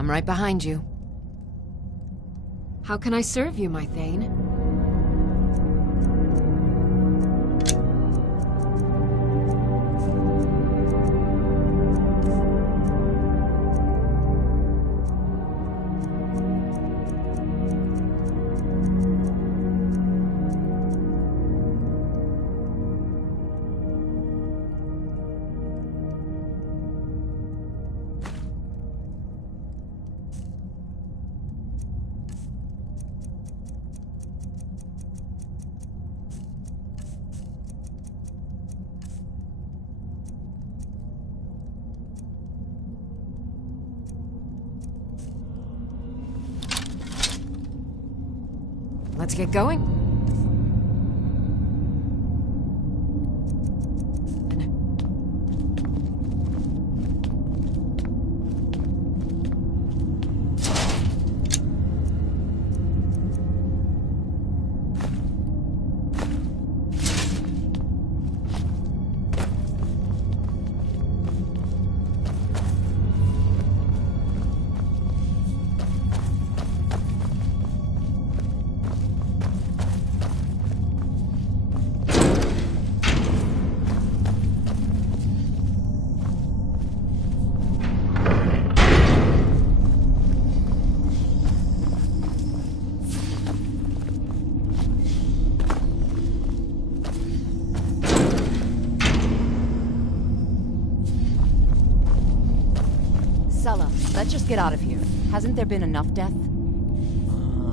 I'm right behind you. How can I serve you, my Thane? Let's get going. Let's just get out of here. Hasn't there been enough death?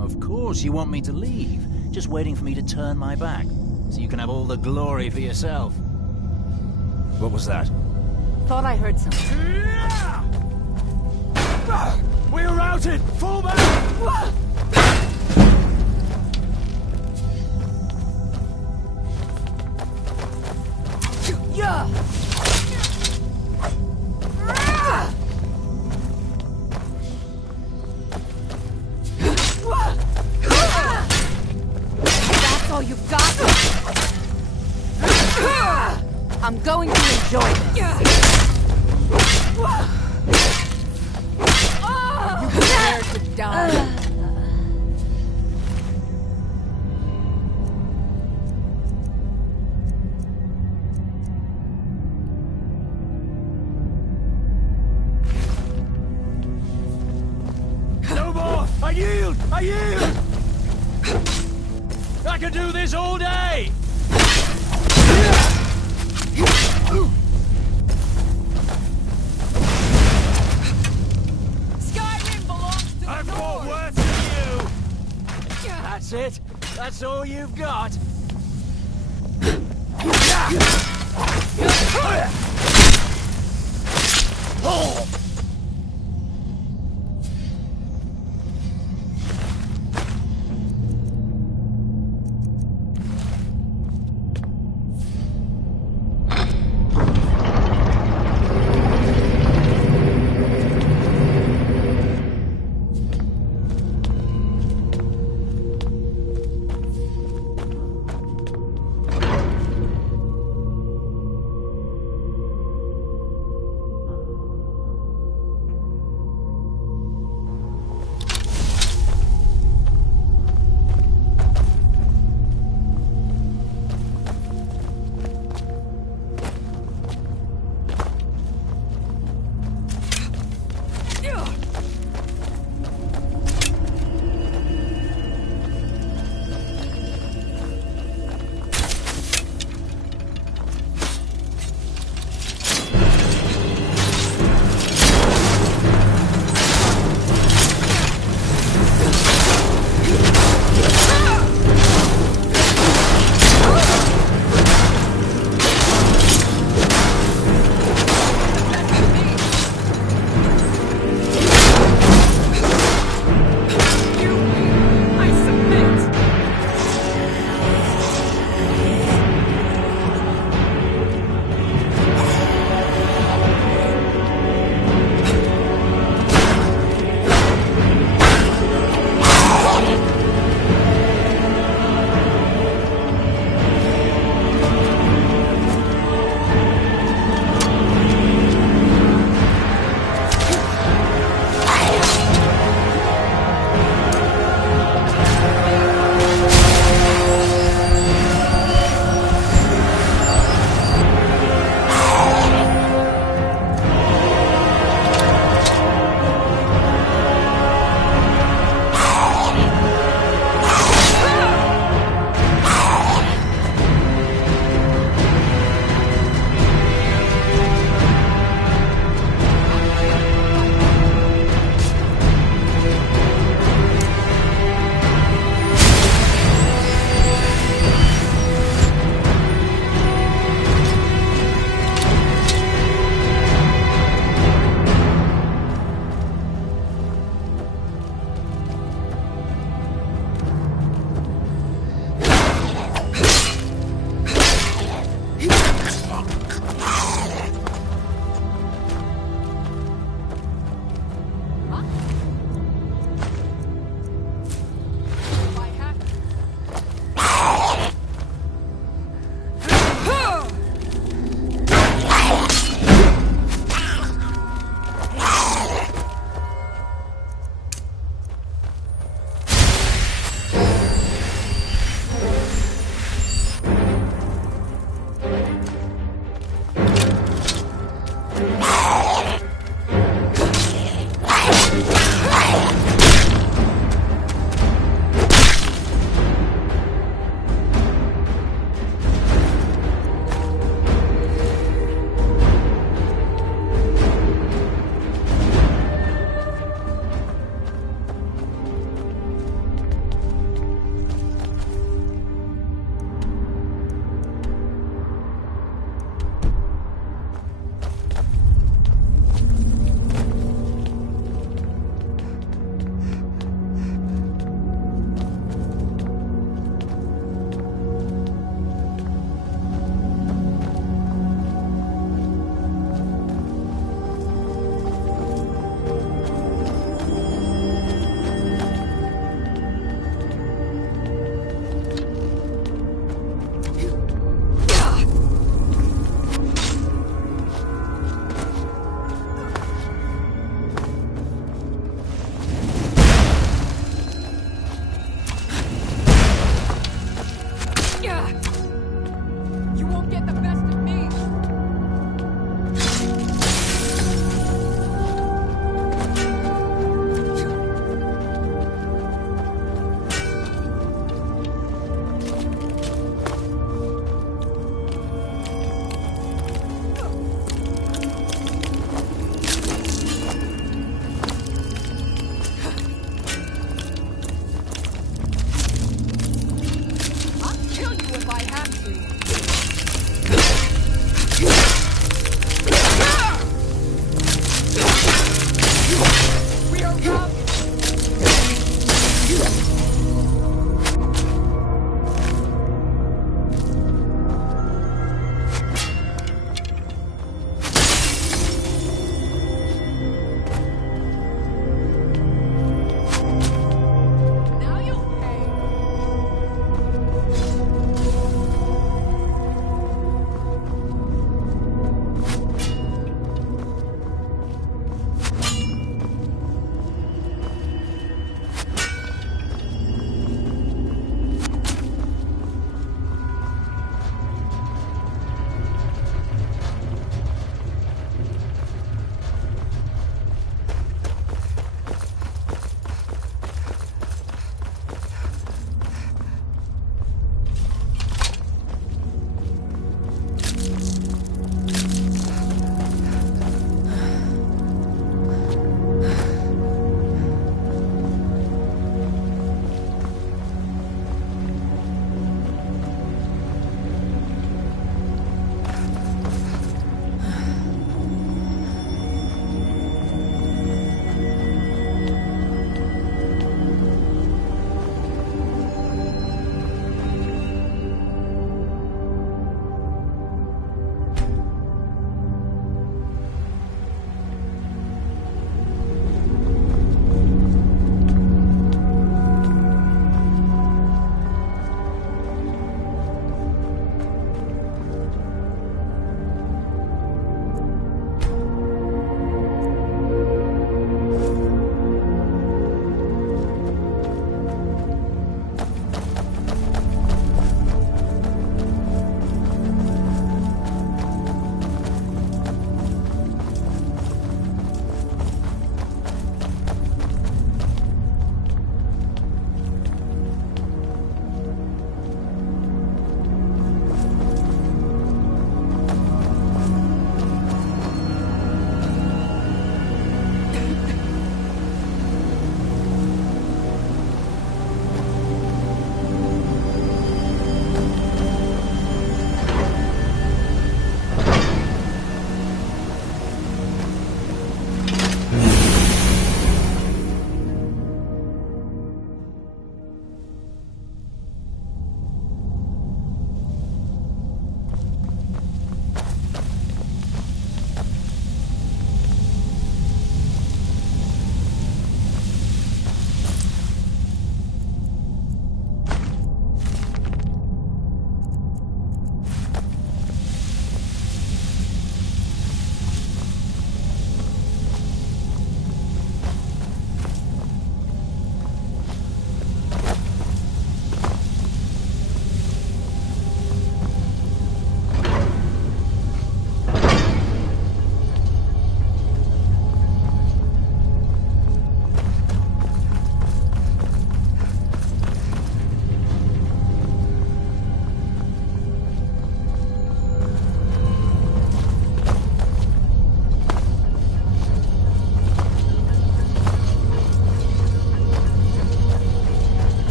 Of course you want me to leave. Just waiting for me to turn my back, so you can have all the glory for yourself. What was that? Thought I heard something. We're routed! Fall back! Yeah! That's all you've got? I'm going to enjoy this. Are you prepared to die? No more! I yield! I yield! I can do this all day! Skyrim belongs to the I've North! got worse than you! That's it? That's all you've got?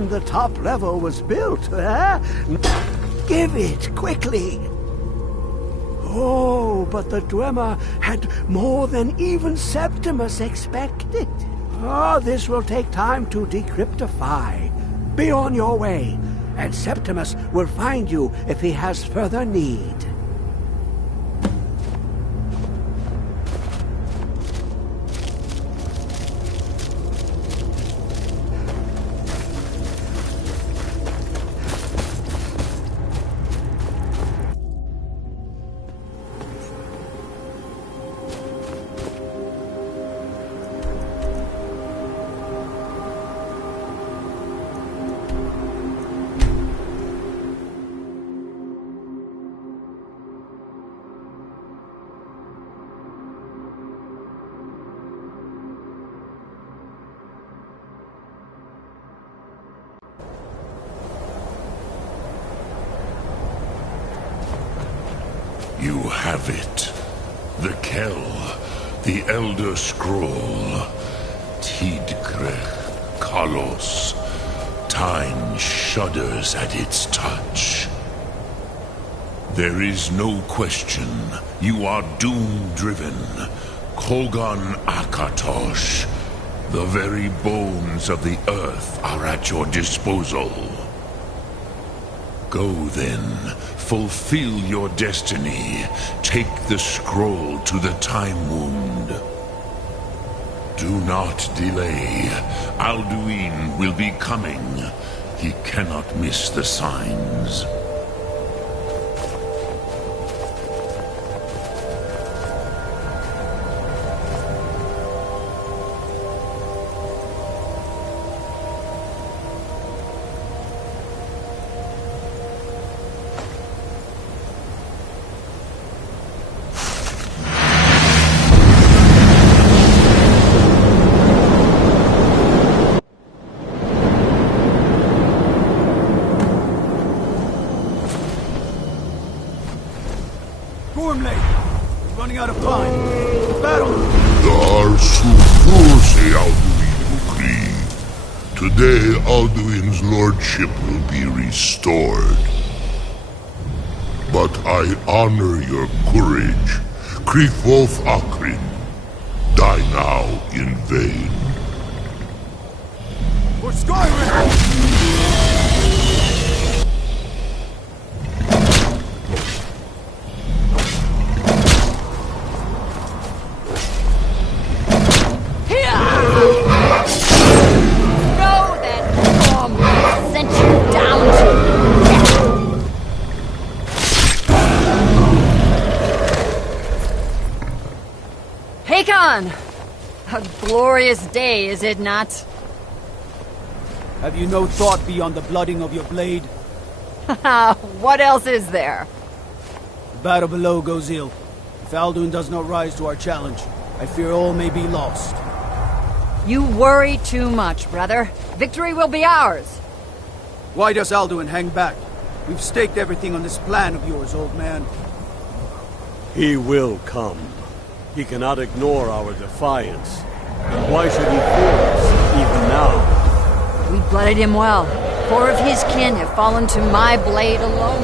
when the top level was built, eh? Give it, quickly! Oh, but the Dwemer had more than even Septimus expected. Oh, this will take time to decryptify. Be on your way, and Septimus will find you if he has further need. You have it. The Kell, the Elder Scroll. Tidgrech Kalos. Time shudders at its touch. There is no question. You are doom-driven. Kogan Akatosh. The very bones of the earth are at your disposal. Go then, fulfill your destiny. Take the scroll to the Time Wound. Do not delay. Alduin will be coming. He cannot miss the signs. Running out of time. Battle! Today, Alduin's lordship will be restored. But I honor your courage. Krifwolf Akrin. Die now in vain. For Skyrim! A glorious day, is it not? Have you no thought beyond the blooding of your blade? What else is there? The battle below goes ill. If Alduin does not rise to our challenge, I fear all may be lost. You worry too much, brother. Victory will be ours. Why does Alduin hang back? We've staked everything on this plan of yours, old man. He will come. He cannot ignore our defiance. Why should he fear us, even now? We blooded him well. 4 of his kin have fallen to my blade alone.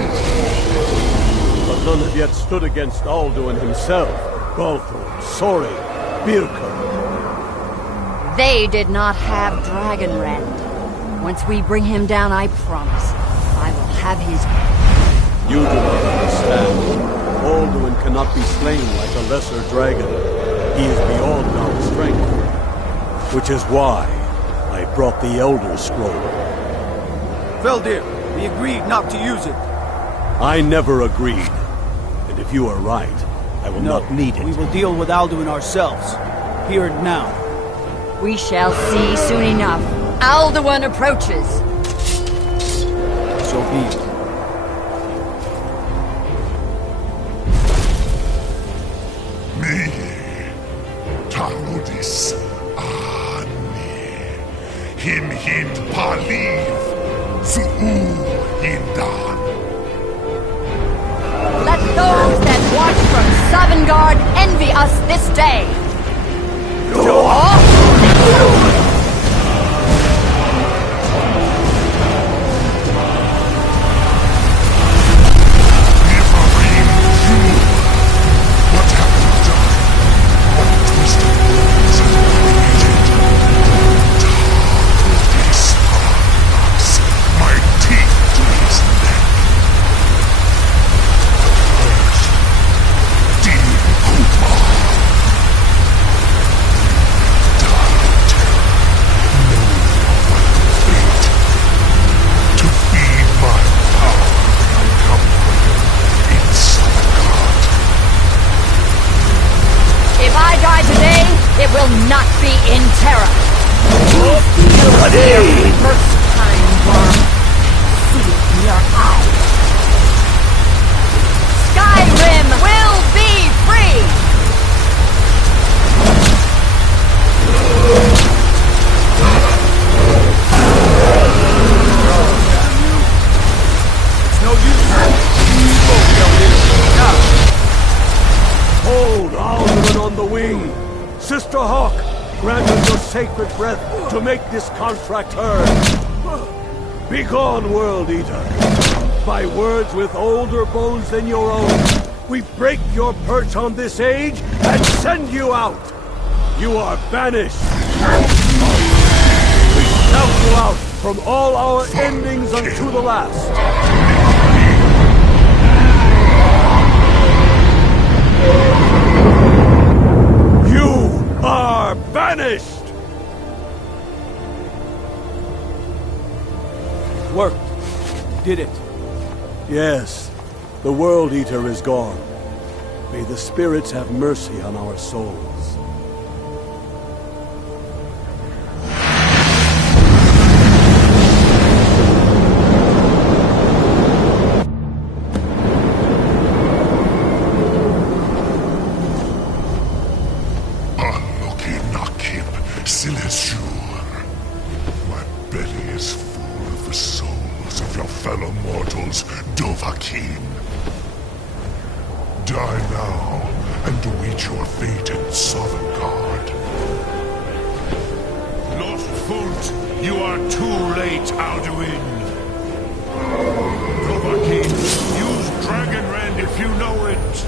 But none have yet stood against Alduin himself. Balthor, Sori, Birka. They did not have Dragonrend. Once we bring him down, I promise, I will have his... You do not understand. Alduin cannot be slain like a lesser dragon. He is beyond our strength. Which is why I brought the Elder Scroll. Feldir, we agreed not to use it. I never agreed. And if you are right, I will not need it. We will deal with Alduin ourselves. Here and now. We shall see soon enough. Alduin approaches. So be it. Taludis Ani Him Paliv Su'u Hindan. Let those that watch from Sovngarde envy us this day. Ready! First time, Worm. See it in your eyes. Skyrim will be free! It's no use. Hold Alderman on the wing. Sister Hawk, grant us your sacred breath to make this contract heard. Begone, World Eater. By words with older bones than your own, we break your perch on this age and send you out. You are banished. We shout you out from all our endings unto the last. You are banished! Worked. Did it. Yes. The World Eater is gone. May the spirits have mercy on our souls. My belly is full of the souls of your fellow mortals, Dovahkiin. Die now, and await your fate in Sovngarde. Lost Fult, you are too late, Alduin. Dovahkiin, use Dragonrend if you know it.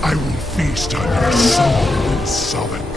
I will feast on your soul in Sovngarde.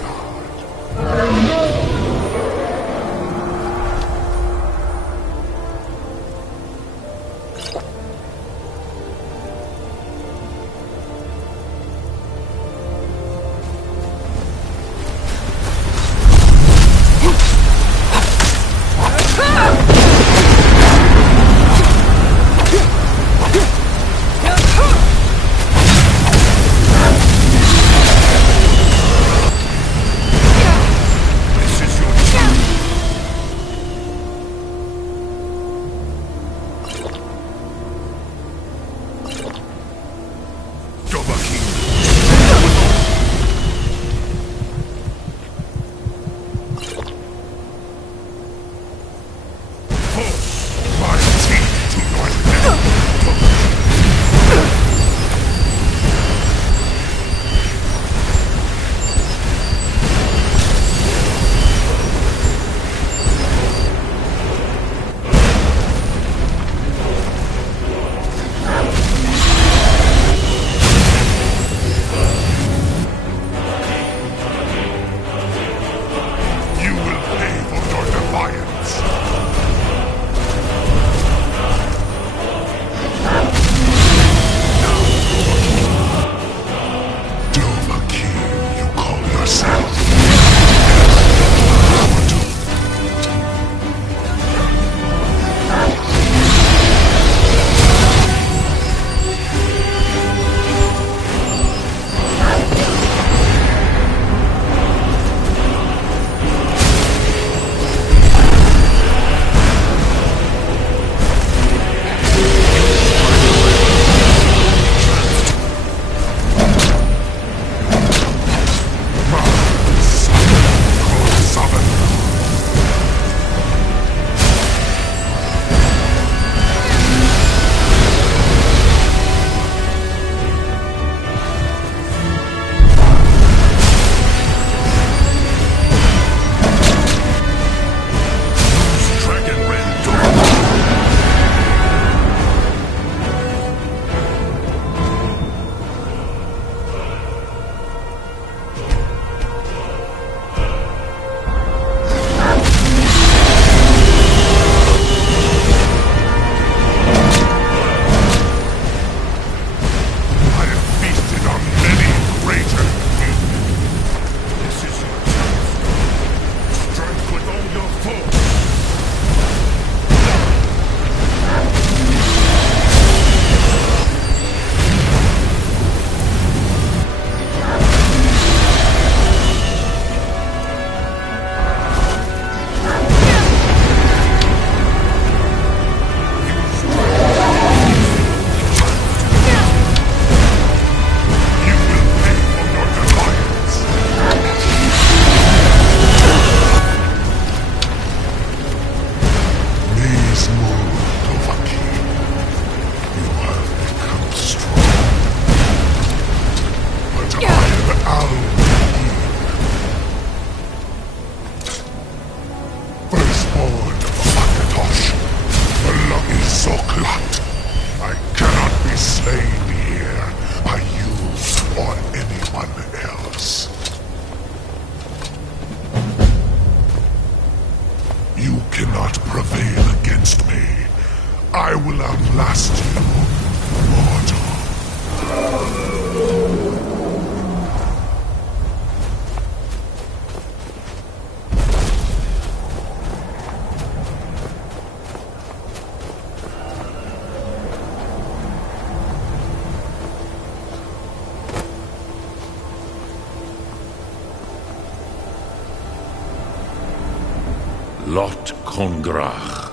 Lot Kongrach.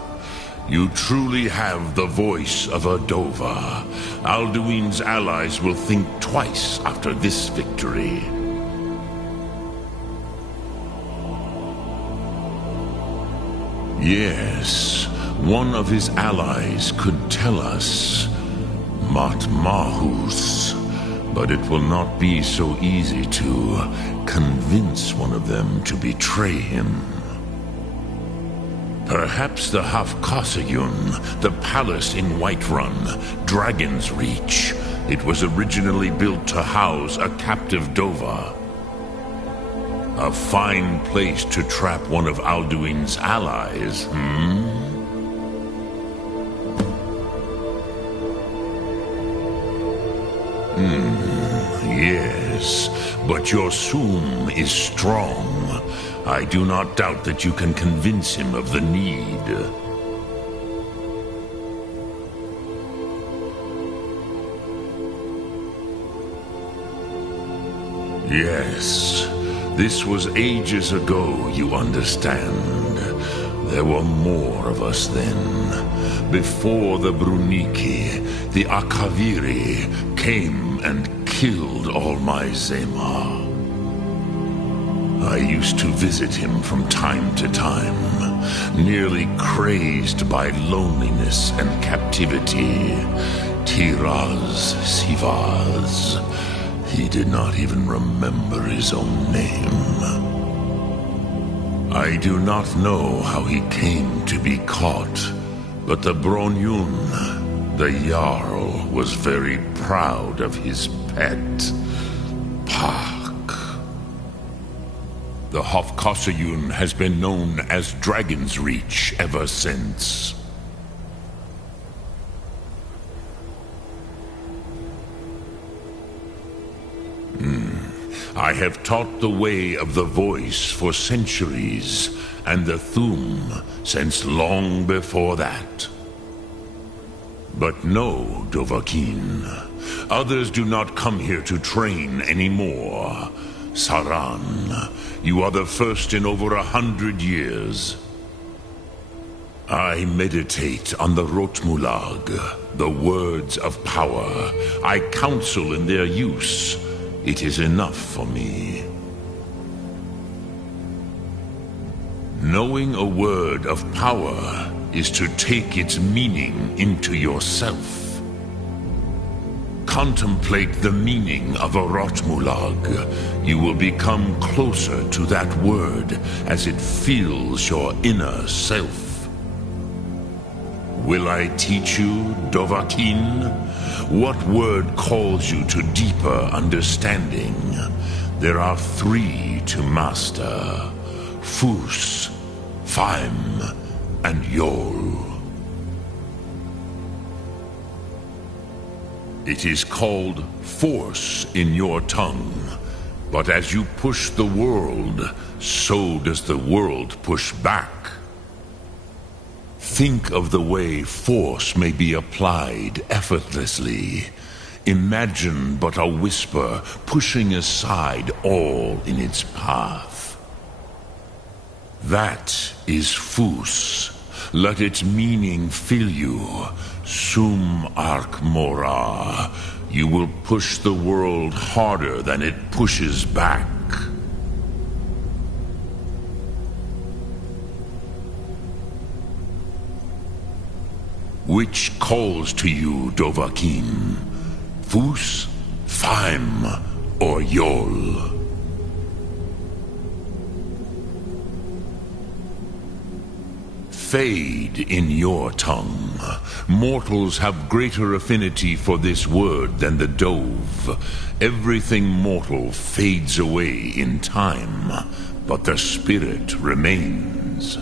You truly have the voice of a Dova. Alduin's allies will think twice after this victory. Yes, one of his allies could tell us. Matmahus. But it will not be so easy to convince one of them to betray him. Perhaps the Hafkasayun, the palace in Whiterun, Dragon's Reach. It was originally built to house a captive Dova. A fine place to trap one of Alduin's allies, Yes, but your Soom is strong. I do not doubt that you can convince him of the need. Yes, this was ages ago, you understand. There were more of us then. Before the Bruniki, the Akaviri came and killed all my Zema. I used to visit him from time to time, nearly crazed by loneliness and captivity. Tiraz Sivaz. He did not even remember his own name. I do not know how he came to be caught, but the Bronyun, the Jarl, was very proud of his pet, Pak. The Hafkasayun has been known as Dragon's Reach ever since. I have taught the way of the voice for centuries, and the Thum since long before that. But no, Dovahkiin. Others do not come here to train anymore. Saran, you are the first in over 100 years. I meditate on the Rotmulag, the words of power. I counsel in their use. It is enough for me. Knowing a word of power is to take its meaning into yourself. Contemplate the meaning of a Rotmulag. You will become closer to that word as it fills your inner self. Will I teach you, Dovahkiin? What word calls you to deeper understanding? There are 3 to master: Fus, Faim, and Yol. It is called force in your tongue, but as you push the world, so does the world push back. Think of the way force may be applied effortlessly. Imagine but a whisper pushing aside all in its path. That is Fus. Let its meaning fill you. Sum Ark Mora. You will push the world harder than it pushes back. Which calls to you, Dovahkiin? Fus, Faim, or Yol? Fade in your tongue. Mortals have greater affinity for this word than the Dove. Everything mortal fades away in time, but the spirit remains.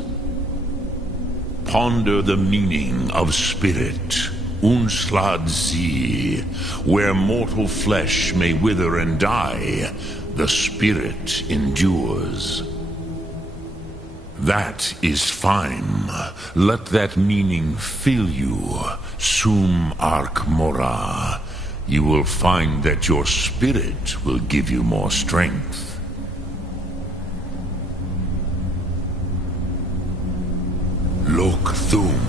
Ponder the meaning of spirit, Unslad Zi. Where mortal flesh may wither and die, the spirit endures. That is fine. Let that meaning fill you, Sum Ark Mora. You will find that your spirit will give you more strength. Lok Thum.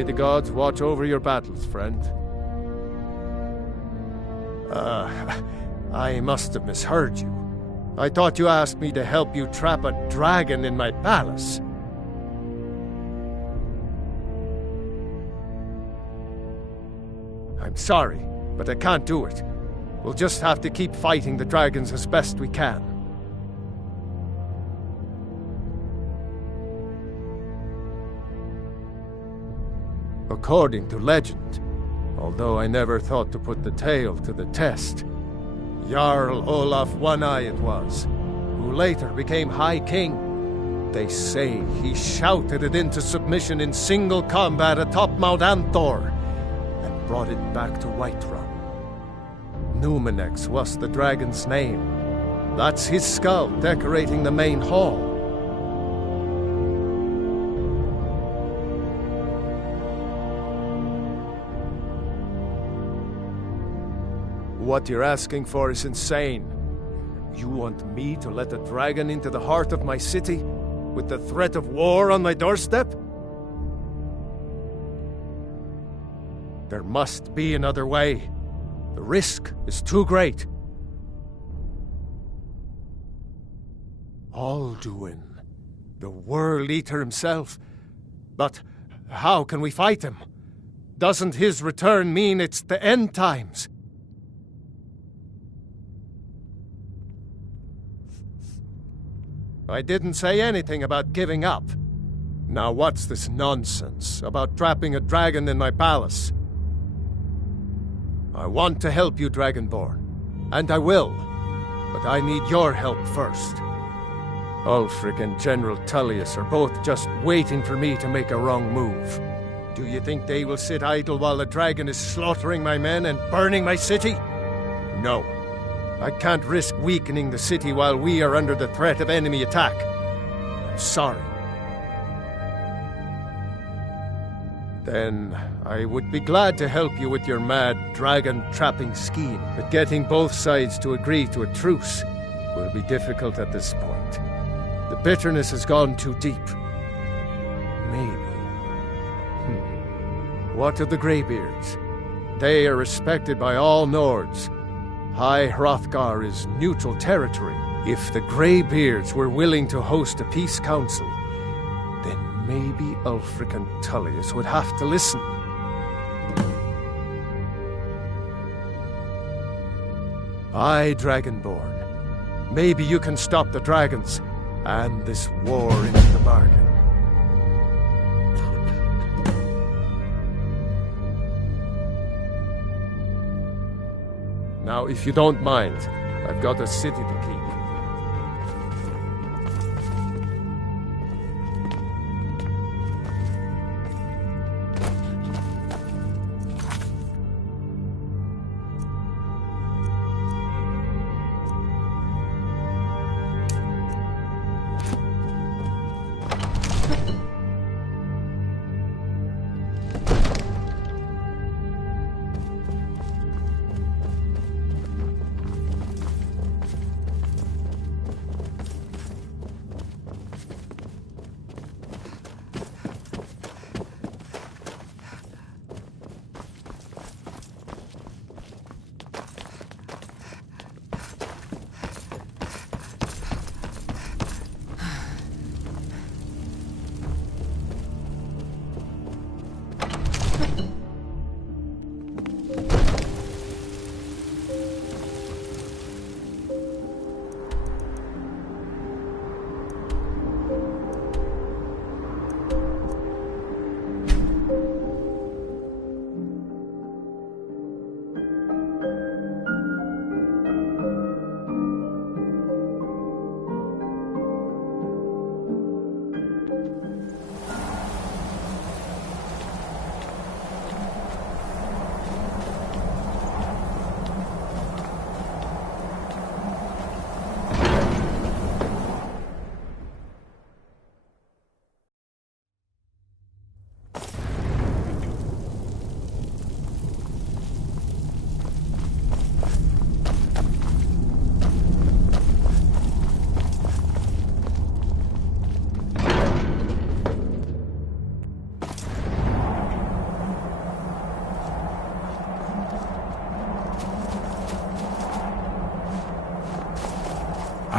May the gods watch over your battles, friend. I must have misheard you. I thought you asked me to help you trap a dragon in my palace. I'm sorry, but I can't do it. We'll just have to keep fighting the dragons as best we can. According to legend, although I never thought to put the tale to the test, Jarl Olaf One-Eye it was, who later became High King. They say he shouted it into submission in single combat atop Mount Anthor, and brought it back to Whiterun. Numenex was the dragon's name. That's his skull decorating the main hall. What you're asking for is insane. You want me to let a dragon into the heart of my city, with the threat of war on my doorstep? There must be another way. The risk is too great. Alduin, the World Eater himself. But how can we fight him? Doesn't his return mean it's the end times? I didn't say anything about giving up. Now what's this nonsense about trapping a dragon in my palace? I want to help you, Dragonborn, and I will, but I need your help first. Ulfric and General Tullius are both just waiting for me to make a wrong move. Do you think they will sit idle while the dragon is slaughtering my men and burning my city? No. I can't risk weakening the city while we are under the threat of enemy attack. I'm sorry. Then I would be glad to help you with your mad dragon-trapping scheme, but getting both sides to agree to a truce will be difficult at this point. The bitterness has gone too deep. Maybe. What of the Greybeards? They are respected by all Nords. High Hrothgar is neutral territory. If the Greybeards were willing to host a peace council, then maybe Ulfric and Tullius would have to listen. Aye, Dragonborn. Maybe you can stop the dragons, and this war into the bargain. Now, if you don't mind, I've got a city to keep.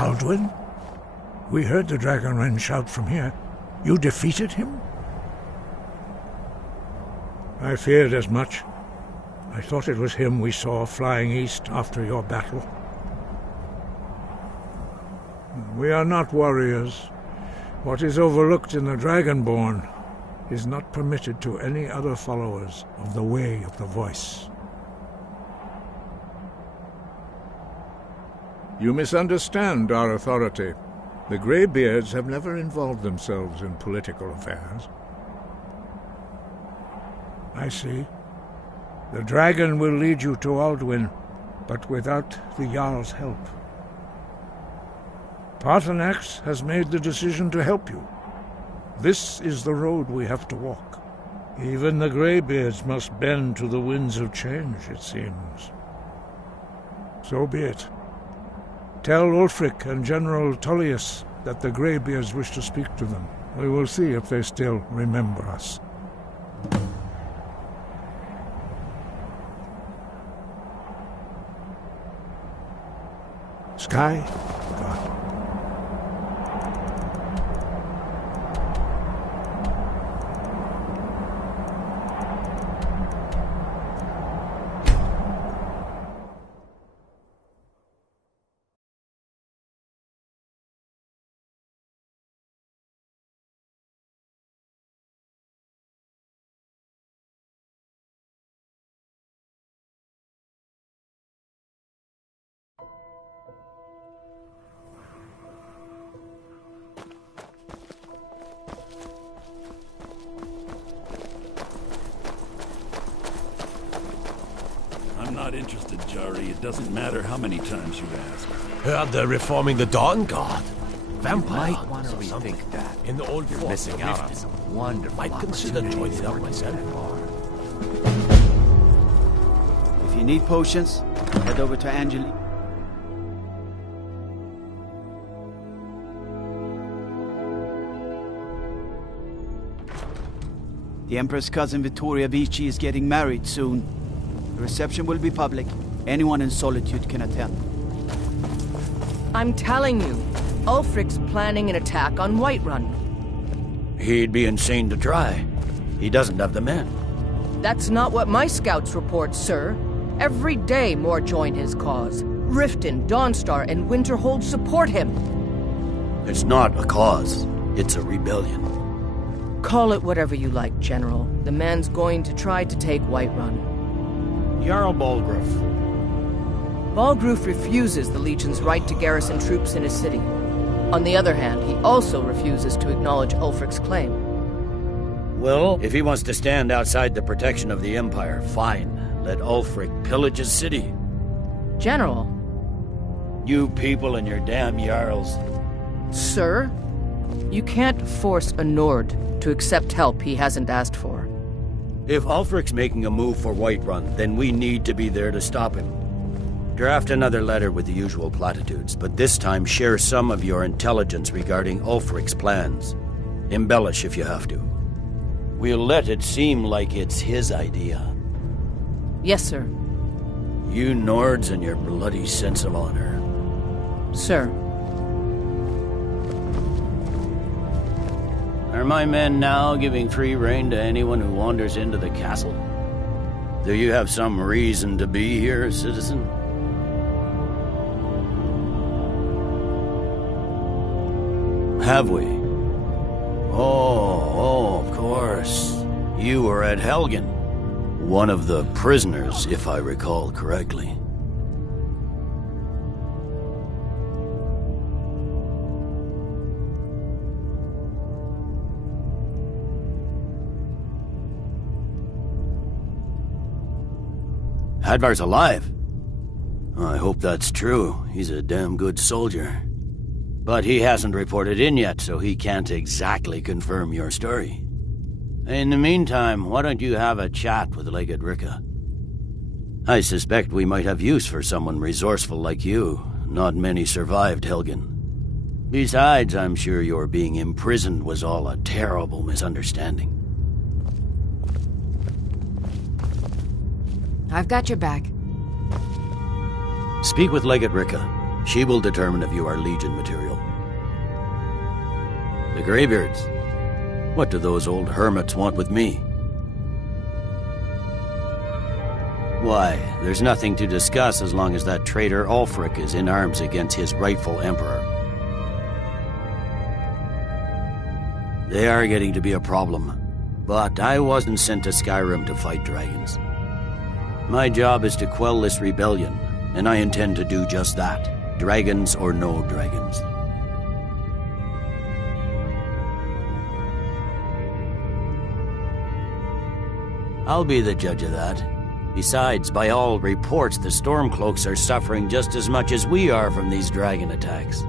Alduin? We heard the Dragonren shout from here. You defeated him? I feared as much. I thought it was him we saw flying east after your battle. We are not warriors. What is overlooked in the Dragonborn is not permitted to any other followers of the Way of the Voice. You misunderstand our authority. The Greybeards have never involved themselves in political affairs. I see. The dragon will lead you to Alduin, but without the Jarl's help. Paarthurnax has made the decision to help you. This is the road we have to walk. Even the Greybeards must bend to the winds of change, it seems. So be it. Tell Ulfric and General Tullius that the Greybeards wish to speak to them. We will see if they still remember us. Sky? God. I'm not interested, Jari. It doesn't matter how many times you ask. Heard they're reforming the Dawn Guard. Vampire might want to rethink that. In the old You're fort, missing out on some wonderful might consider joining up myself. If you need potions, head over to Angeli. The Empress' cousin Vittoria Vici is getting married soon. The reception will be public. Anyone in Solitude can attend. I'm telling you, Ulfric's planning an attack on Whiterun. He'd be insane to try. He doesn't have the men. That's not what my scouts report, sir. Every day more join his cause. Riften, Dawnstar, and Winterhold support him. It's not a cause. It's a rebellion. Call it whatever you like, General. The man's going to try to take Whiterun. Jarl Balgruuf. Balgruuf refuses the Legion's right to garrison troops in his city. On the other hand, he also refuses to acknowledge Ulfric's claim. Well, if he wants to stand outside the protection of the Empire, fine. Let Ulfric pillage his city. General. You people and your damn Jarls. Sir? You can't force a Nord to accept help he hasn't asked for. If Ulfric's making a move for Whiterun, then we need to be there to stop him. Draft another letter with the usual platitudes, but this time share some of your intelligence regarding Ulfric's plans. Embellish if you have to. We'll let it seem like it's his idea. Yes, sir. You Nords and your bloody sense of honor. Sir. Are my men now giving free rein to anyone who wanders into the castle? Do you have some reason to be here, citizen? Have we? Oh, of course. You were at Helgen. One of the prisoners, if I recall correctly. Hadvar's alive. I hope that's true. He's a damn good soldier. But he hasn't reported in yet, so he can't exactly confirm your story. In the meantime, why don't you have a chat with Legate Ricka? I suspect we might have use for someone resourceful like you. Not many survived Helgen. Besides, I'm sure your being imprisoned was all a terrible misunderstanding. I've got your back. Speak with Legate Ricka. She will determine if you are Legion material. The Greybeards. What do those old hermits want with me? Why, there's nothing to discuss as long as that traitor Ulfric is in arms against his rightful emperor. They are getting to be a problem, but I wasn't sent to Skyrim to fight dragons. My job is to quell this rebellion, and I intend to do just that, dragons or no dragons. I'll be the judge of that. Besides, by all reports, the Stormcloaks are suffering just as much as we are from these dragon attacks.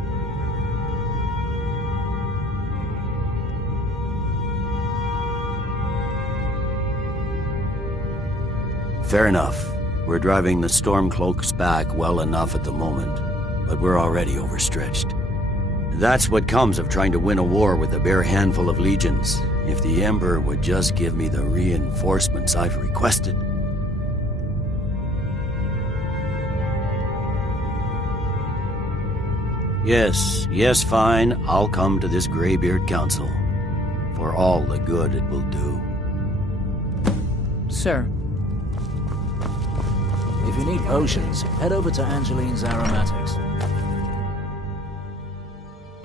Fair enough. We're driving the Stormcloaks back well enough at the moment, but we're already overstretched. That's what comes of trying to win a war with a bare handful of legions. If the Emperor would just give me the reinforcements I've requested. Yes, fine. I'll come to this Greybeard Council. For all the good it will do. Sir. If you need potions, head over to Angeline's Aromatics.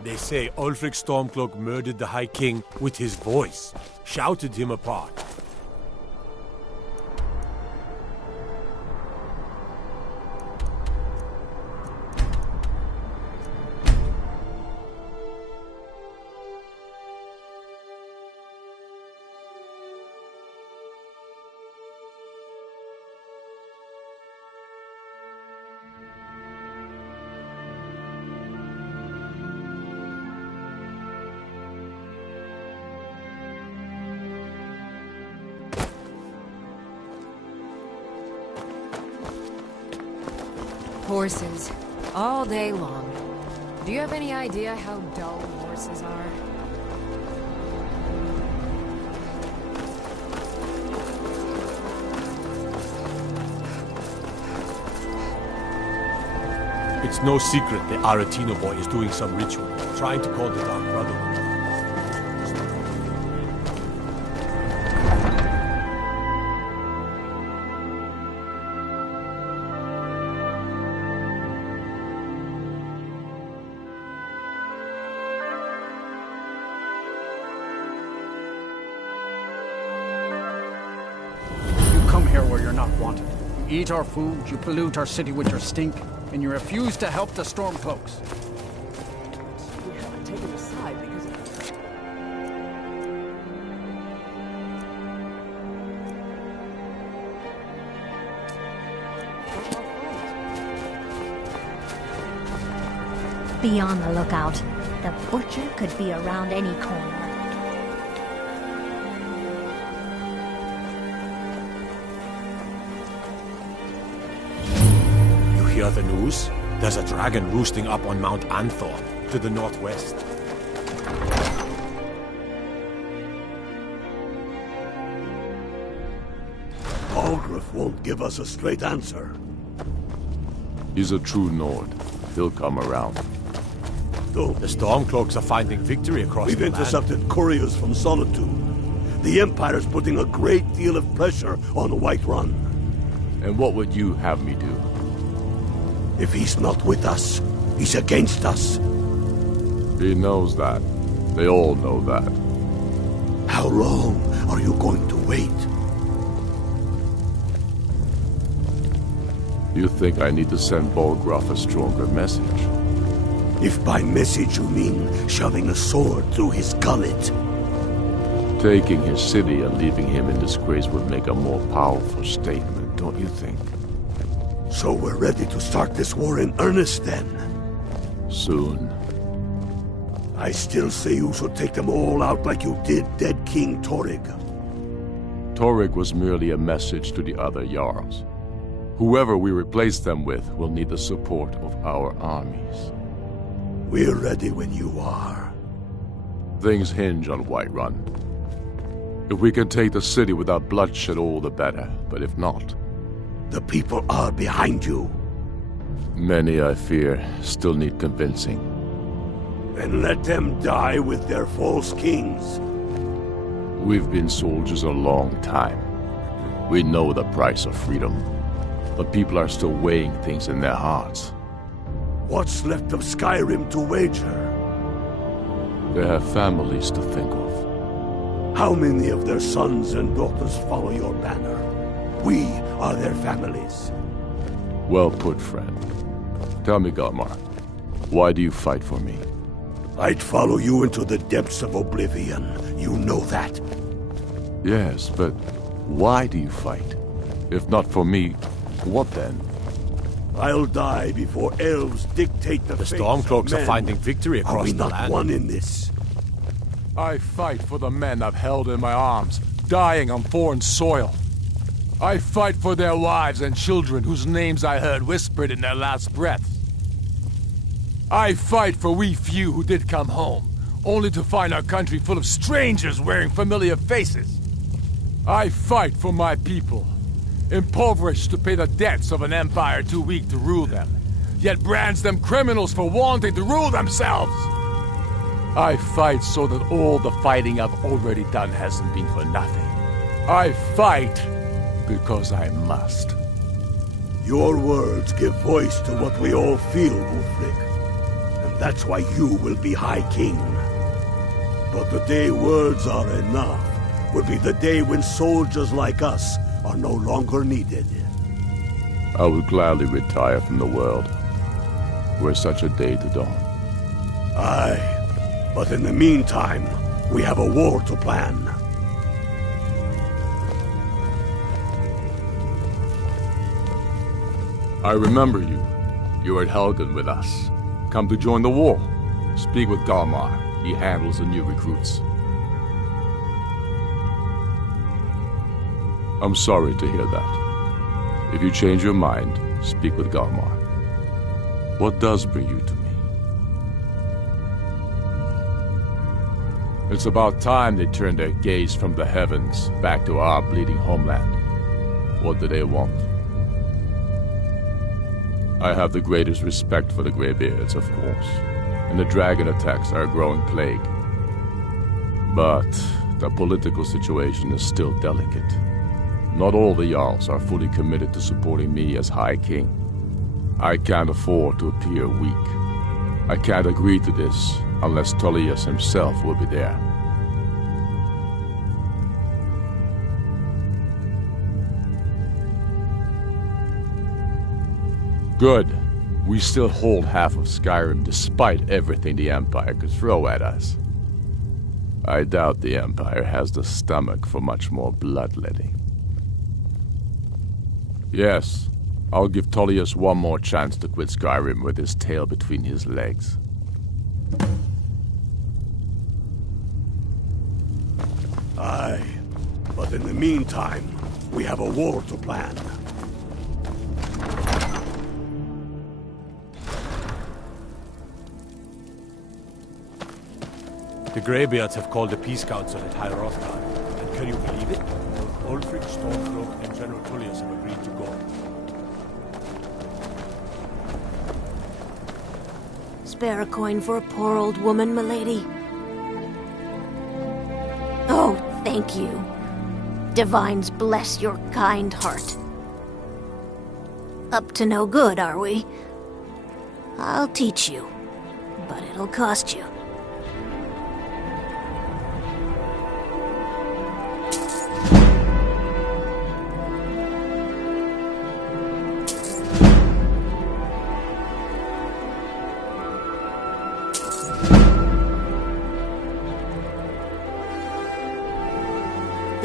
They say Ulfric Stormcloak murdered the High King with his voice, shouted him apart. Horses. All day long. Do you have any idea how dull horses are? It's no secret the Aretino boy is doing some ritual, trying to call the Dark Brotherhood. Where you're not wanted. You eat our food, you pollute our city with your stink, and you refuse to help the Stormcloaks. We haven't taken a side because of... Be on the lookout. The butcher could be around any corner. Hear the news? There's a dragon roosting up on Mount Anthor, to the northwest. Balgruuf won't give us a straight answer. He's a true Nord. He'll come around. The Stormcloaks are finding victory across We've the land. intercepted couriers from Solitude. The Empire's putting a great deal of pressure on Whiterun. And what would you have me do? If he's not with us, he's against us. He knows that. They all know that. How long are you going to wait? You think I need to send Balgruuf a stronger message? If by message you mean shoving a sword through his gullet. Taking his city and leaving him in disgrace would make a more powerful statement, don't you think? So we're ready to start this war in earnest then? Soon. I still say you should take them all out like you did dead King Torrig. Torrig was merely a message to the other Jarls. Whoever we replace them with will need the support of our armies. We're ready when you are. Things hinge on Whiterun. If we can take the city without bloodshed, all the better. But if not... The people are behind you. Many, I fear, still need convincing. Then let them die with their false kings. We've been soldiers a long time. We know the price of freedom. But people are still weighing things in their hearts. What's left of Skyrim to wager? They have families to think of. How many of their sons and daughters follow your banner? We are their families. Well put, friend. Tell me, Galmar, why do you fight for me? I'd follow you into the depths of oblivion. You know that. Yes, but why do you fight? If not for me, what then? I'll die before elves dictate the fates of Stormcloaks are men. finding victory across Are we the not land. one in this? I fight for the men I've held in my arms, dying on foreign soil. I fight for their wives and children whose names I heard whispered in their last breaths. I fight for we few who did come home, only to find our country full of strangers wearing familiar faces. I fight for my people, impoverished to pay the debts of an empire too weak to rule them, yet brands them criminals for wanting to rule themselves. I fight so that all the fighting I've already done hasn't been for nothing. I fight because I must. Your words give voice to what we all feel, Ulfric. And that's why you will be High King. But the day words are enough will be the day when soldiers like us are no longer needed. I would gladly retire from the world, were such a day to dawn. Aye. But in the meantime, we have a war to plan. I remember you. You were at Helgen with us. Come to join the war. Speak with Galmar. He handles the new recruits. I'm sorry to hear that. If you change your mind, speak with Galmar. What does bring you to me? It's about time they turned their gaze from the heavens back to our bleeding homeland. What do they want? I have the greatest respect for the Greybeards, of course, and the dragon attacks are a growing plague. But the political situation is still delicate. Not all the Jarls are fully committed to supporting me as High King. I can't afford to appear weak. I can't agree to this unless Tullius himself will be there. Good. We still hold half of Skyrim despite everything the Empire could throw at us. I doubt the Empire has the stomach for much more bloodletting. Yes, I'll give Tullius one more chance to quit Skyrim with his tail between his legs. Aye, but in the meantime, we have a war to plan. The Greybeards have called a peace council at High Hrothgar, and can you believe it? Ulfric, Stormcloak, and General Tullius have agreed to go. Spare a coin for a poor old woman, milady. Oh, thank you. Divines bless your kind heart. Up to no good, are we? I'll teach you, but it'll cost you.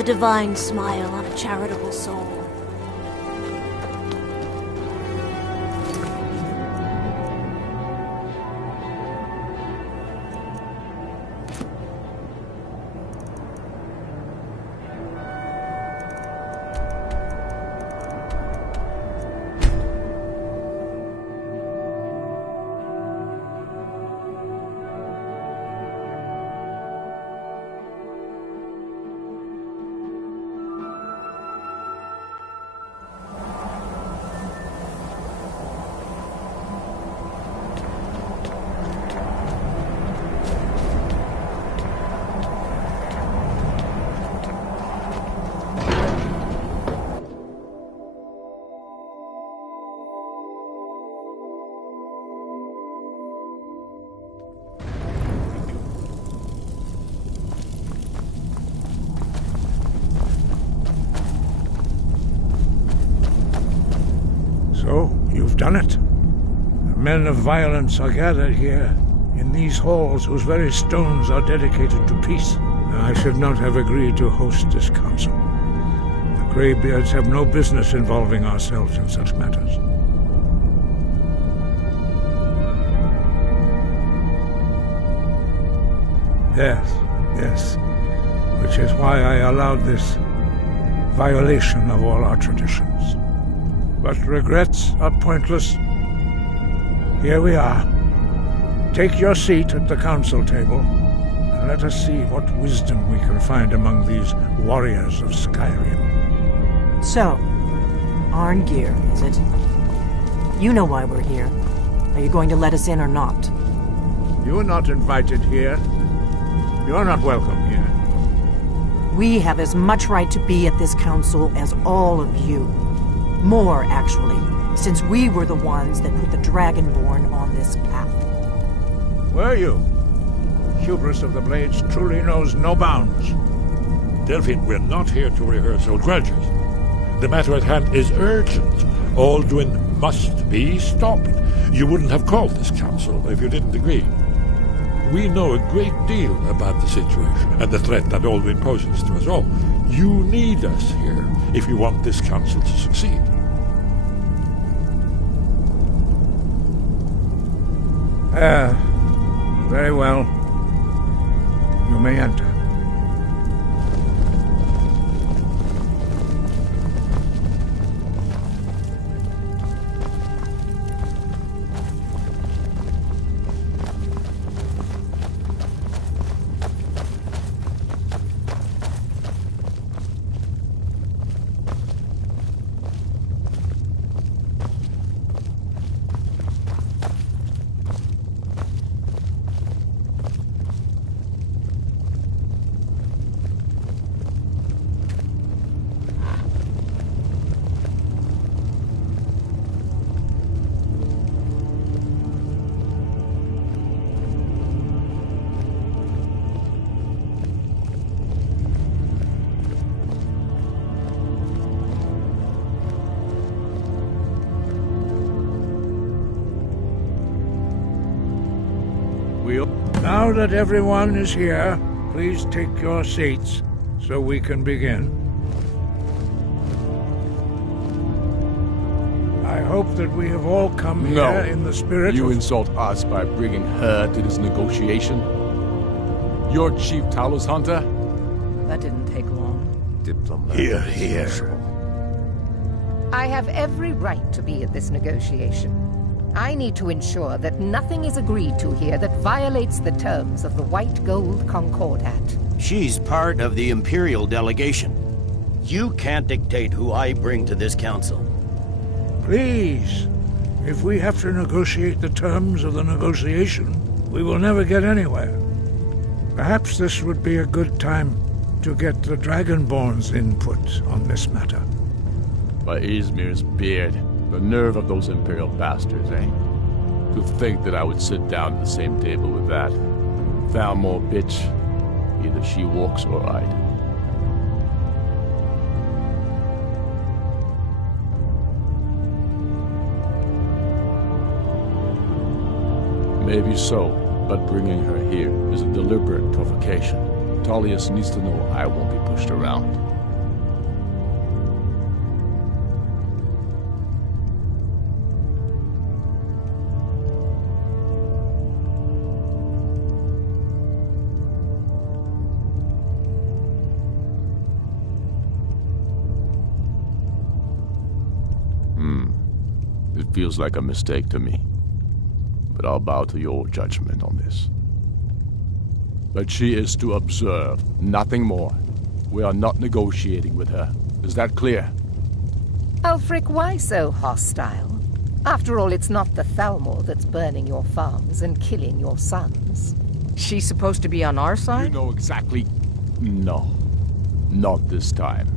The divine smile on a charitable soul. done it. The men of violence are gathered here, in these halls whose very stones are dedicated to peace. I should not have agreed to host this council. The Greybeards have no business involving ourselves in such matters. Yes. Which is why I allowed this violation of all our traditions. But regrets are pointless. Here we are. Take your seat at the council table, and let us see what wisdom we can find among these warriors of Skyrim. So, Arngeir, is it? You know why we're here. Are you going to let us in or not? You're not invited here. You're not welcome here. We have as much right to be at this council as all of you. More, actually, since we were the ones that put the Dragonborn on this path. Were you? Hubris of the Blades truly knows no bounds. Delphine, we're not here to rehearse old grudges. The matter at hand is urgent. Alduin must be stopped. You wouldn't have called this council if you didn't agree. We know a great deal about the situation and the threat that Alduin poses to us all. You need us here if you want this council to succeed. Very well. You may enter. Now that everyone is here, please take your seats so we can begin. I hope that we have all come here in the spirit you of... insult us by bringing her to this negotiation? You're Chief Talos Hunter? That didn't take long. Diplomat. Here. I have every right to be at this negotiation. I need to ensure that nothing is agreed to here that violates the terms of the White Gold Concordat. She's part of the Imperial delegation. You can't dictate who I bring to this council. Please, if we have to negotiate the terms of the negotiation, we will never get anywhere. Perhaps this would be a good time to get the Dragonborn's input on this matter. By Izmir's beard. The nerve of those Imperial bastards, eh? To think that I would sit down at the same table with that. Thalmor bitch. Either she walks or I do. Maybe so, but bringing her here is a deliberate provocation. Tullius needs to know I won't be pushed around. It feels like a mistake to me, but I'll bow to your judgment on this. But she is to observe, nothing more. We are not negotiating with her. Is that clear? Ulfric, why so hostile? After all, it's not the Thalmor that's burning your farms and killing your sons. She's supposed to be on our side? You know exactly... No. Not this time.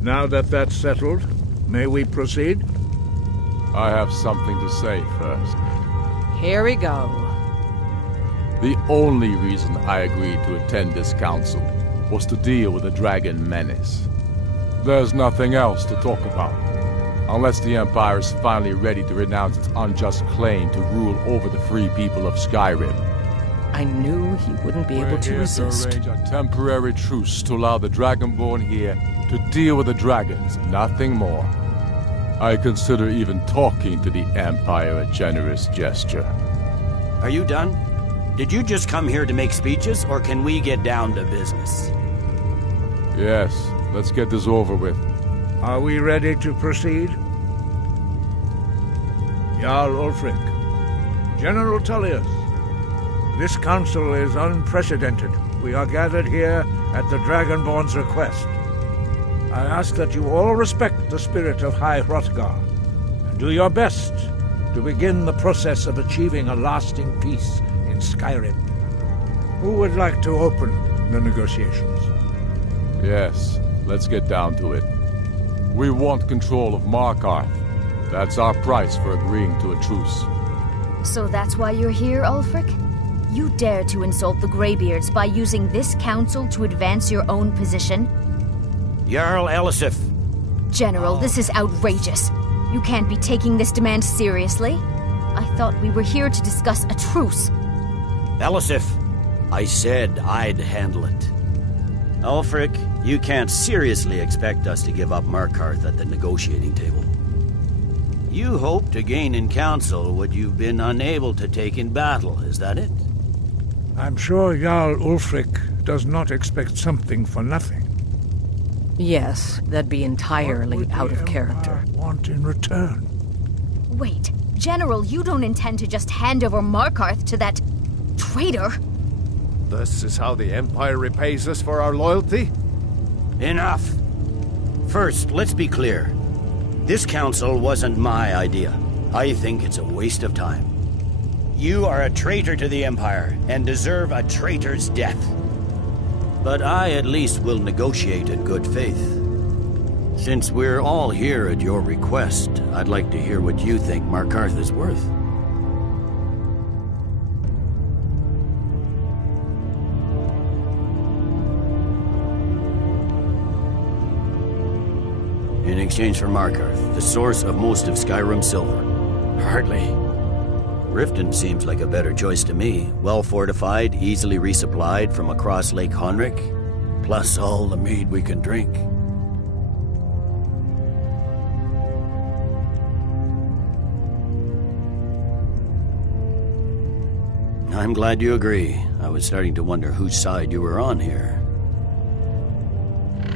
Now that that's settled, may we proceed? I have something to say first. Here we go. The only reason I agreed to attend this council was to deal with the dragon menace. There's nothing else to talk about. Unless the Empire is finally ready to renounce its unjust claim to rule over the free people of Skyrim. I knew he wouldn't be able to resist. To arrange a temporary truce to allow the Dragonborn here to deal with the dragons, nothing more. I consider even talking to the Empire a generous gesture. Are you done? Did you just come here to make speeches, or can we get down to business? Yes, let's get this over with. Are we ready to proceed? Jarl Ulfric, General Tullius, this council is unprecedented. We are gathered here at the Dragonborn's request. I ask that you all respect the spirit of High Hrothgar, and do your best to begin the process of achieving a lasting peace in Skyrim. Who would like to open the negotiations? Yes, let's get down to it. We want control of Markarth. That's our price for agreeing to a truce. So that's why you're here, Ulfric? You dare to insult the Greybeards by using this council to advance your own position? Jarl Elisif. General, this is outrageous. You can't be taking this demand seriously. I thought we were here to discuss a truce. Elisif, I said I'd handle it. Ulfric, you can't seriously expect us to give up Markarth at the negotiating table. You hope to gain in council what you've been unable to take in battle, is that it? I'm sure Jarl Ulfric does not expect something for nothing. Yes, that'd be entirely out of character. Want in return? Wait, General, you don't intend to just hand over Markarth to that traitor? This is how the Empire repays us for our loyalty? Enough! First, let's be clear. This council wasn't my idea. I think it's a waste of time. You are a traitor to the Empire, and deserve a traitor's death. But I at least will negotiate in good faith. Since we're all here at your request, I'd like to hear what you think Markarth is worth. In exchange for Markarth, the source of most of Skyrim's silver. Hardly. Riften seems like a better choice to me. Well fortified, easily resupplied from across Lake Honric, plus all the mead we can drink. I'm glad you agree. I was starting to wonder whose side you were on here.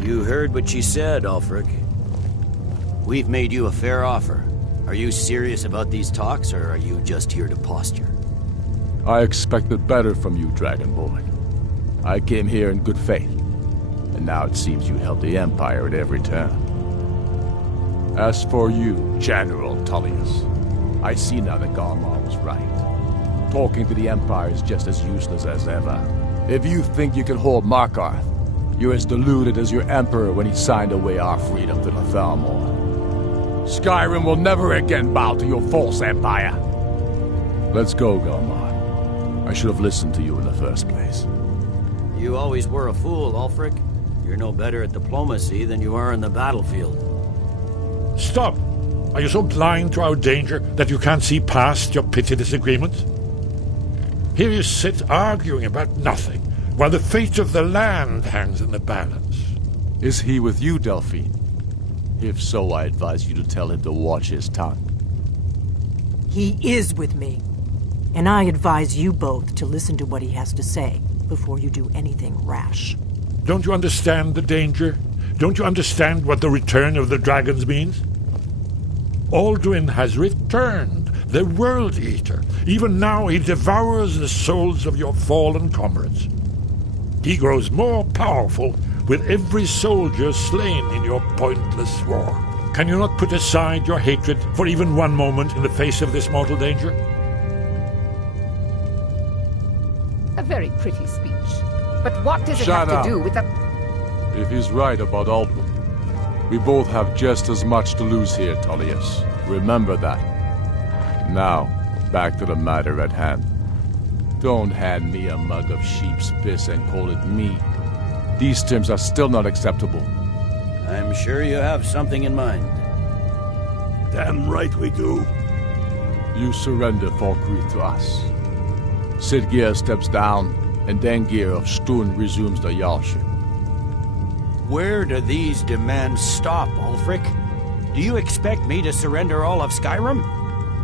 You heard what she said, Ulfric. We've made you a fair offer. Are you serious about these talks, or are you just here to posture? I expected better from you, Dragonborn. I came here in good faith, and now it seems you help the Empire at every turn. As for you, General Tullius, I see now that Garmar was right. Talking to the Empire is just as useless as ever. If you think you can hold Markarth, you're as deluded as your Emperor when he signed away our freedom to the Thalmor. Skyrim will never again bow to your false empire. Let's go, Garmar. I should have listened to you in the first place. You always were a fool, Ulfric. You're no better at diplomacy than you are in the battlefield. Stop! Are you so blind to our danger that you can't see past your petty disagreements? Here you sit arguing about nothing, while the fate of the land hangs in the balance. Is he with you, Delphine? If so, I advise you to tell him to watch his tongue. He is with me. And I advise you both to listen to what he has to say before you do anything rash. Don't you understand the danger? Don't you understand what the return of the dragons means? Alduin has returned, the World Eater. Even now he devours the souls of your fallen comrades. He grows more powerful with every soldier slain in your pointless war. Can you not put aside your hatred for even one moment in the face of this mortal danger? A very pretty speech. But what does it Shut have up. to do with the... If he's right about Alduin, we both have just as much to lose here, Tullius. Remember that. Now, back to the matter at hand. Don't hand me a mug of sheep's piss and call it mead. These terms are still not acceptable. I'm sure you have something in mind. Damn right we do. You surrender Falkreath to us. Siggeir steps down, and Dengir of Stun resumes the Jarlship. Where do these demands stop, Ulfric? Do you expect me to surrender all of Skyrim?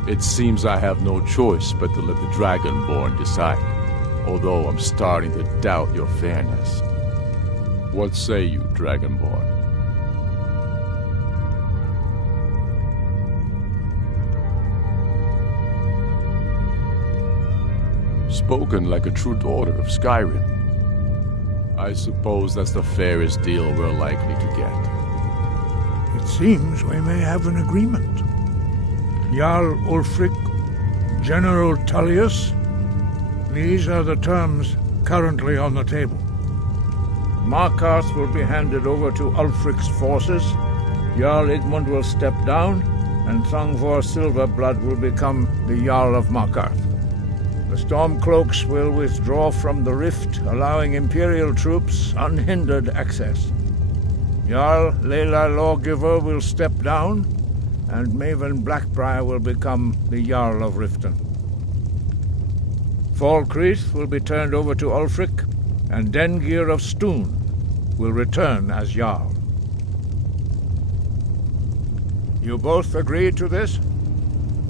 It seems I have no choice but to let the Dragonborn decide, although I'm starting to doubt your fairness. What say you, Dragonborn? Spoken like a true daughter of Skyrim. I suppose that's the fairest deal we're likely to get. It seems we may have an agreement. Jarl Ulfric, General Tullius, these are the terms currently on the table. Markarth will be handed over to Ulfric's forces, Jarl Igmund will step down, and Thongvor Silverblood will become the Jarl of Markarth. The Stormcloaks will withdraw from the rift, allowing Imperial troops unhindered access. Jarl Leila Lawgiver will step down, and Maven Blackbriar will become the Jarl of Riften. Falkreath will be turned over to Ulfric, and Dengir of Stun will return as Jarl. You both agree to this?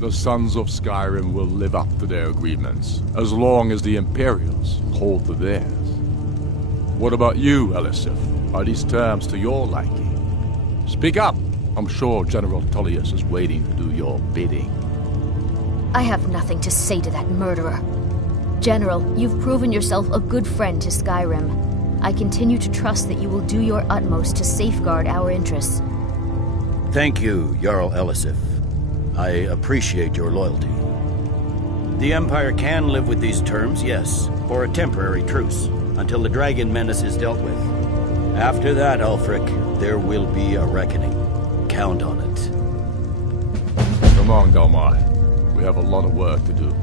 The Sons of Skyrim will live up to their agreements, as long as the Imperials hold to theirs. What about you, Elisif? Are these terms to your liking? Speak up! I'm sure General Tullius is waiting to do your bidding. I have nothing to say to that murderer. General, you've proven yourself a good friend to Skyrim. I continue to trust that you will do your utmost to safeguard our interests. Thank you, Jarl Elisif. I appreciate your loyalty. The Empire can live with these terms, yes, for a temporary truce, until the dragon menace is dealt with. After that, Ulfric, there will be a reckoning. Count on it. Come on, Dalmar. We have a lot of work to do.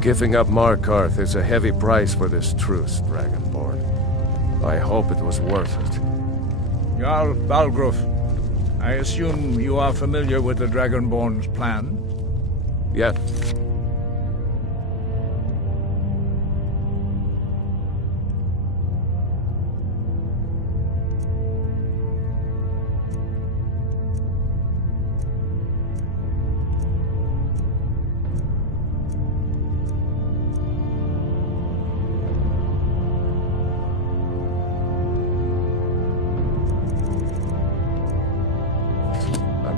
Giving up Markarth is a heavy price for this truce, Dragonborn. I hope it was worth it. Jarl Balgruf, I assume you are familiar with the Dragonborn's plan? Yeah.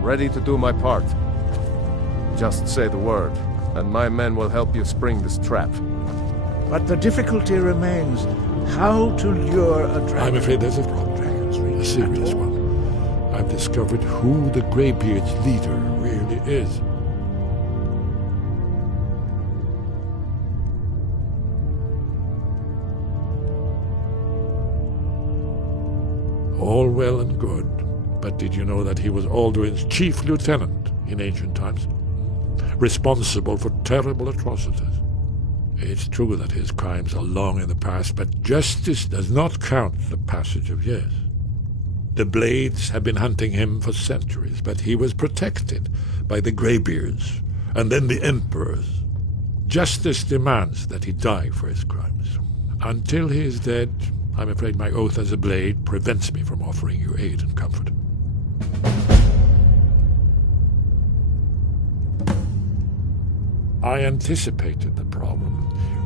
Ready to do my part. Just say the word, and my men will help you spring this trap. But the difficulty remains how to lure a dragon. I'm afraid there's a problem, a serious one. I've discovered who the Greybeard's leader really is. All well and good. But did you know that he was Alduin's chief lieutenant in ancient times? Responsible for terrible atrocities. It's true that his crimes are long in the past, but justice does not count the passage of years. The Blades have been hunting him for centuries, but he was protected by the Greybeards, and then the Emperors. Justice demands that he die for his crimes. Until he is dead, I'm afraid my oath as a Blade prevents me from offering you aid and comfort. I anticipated the problem.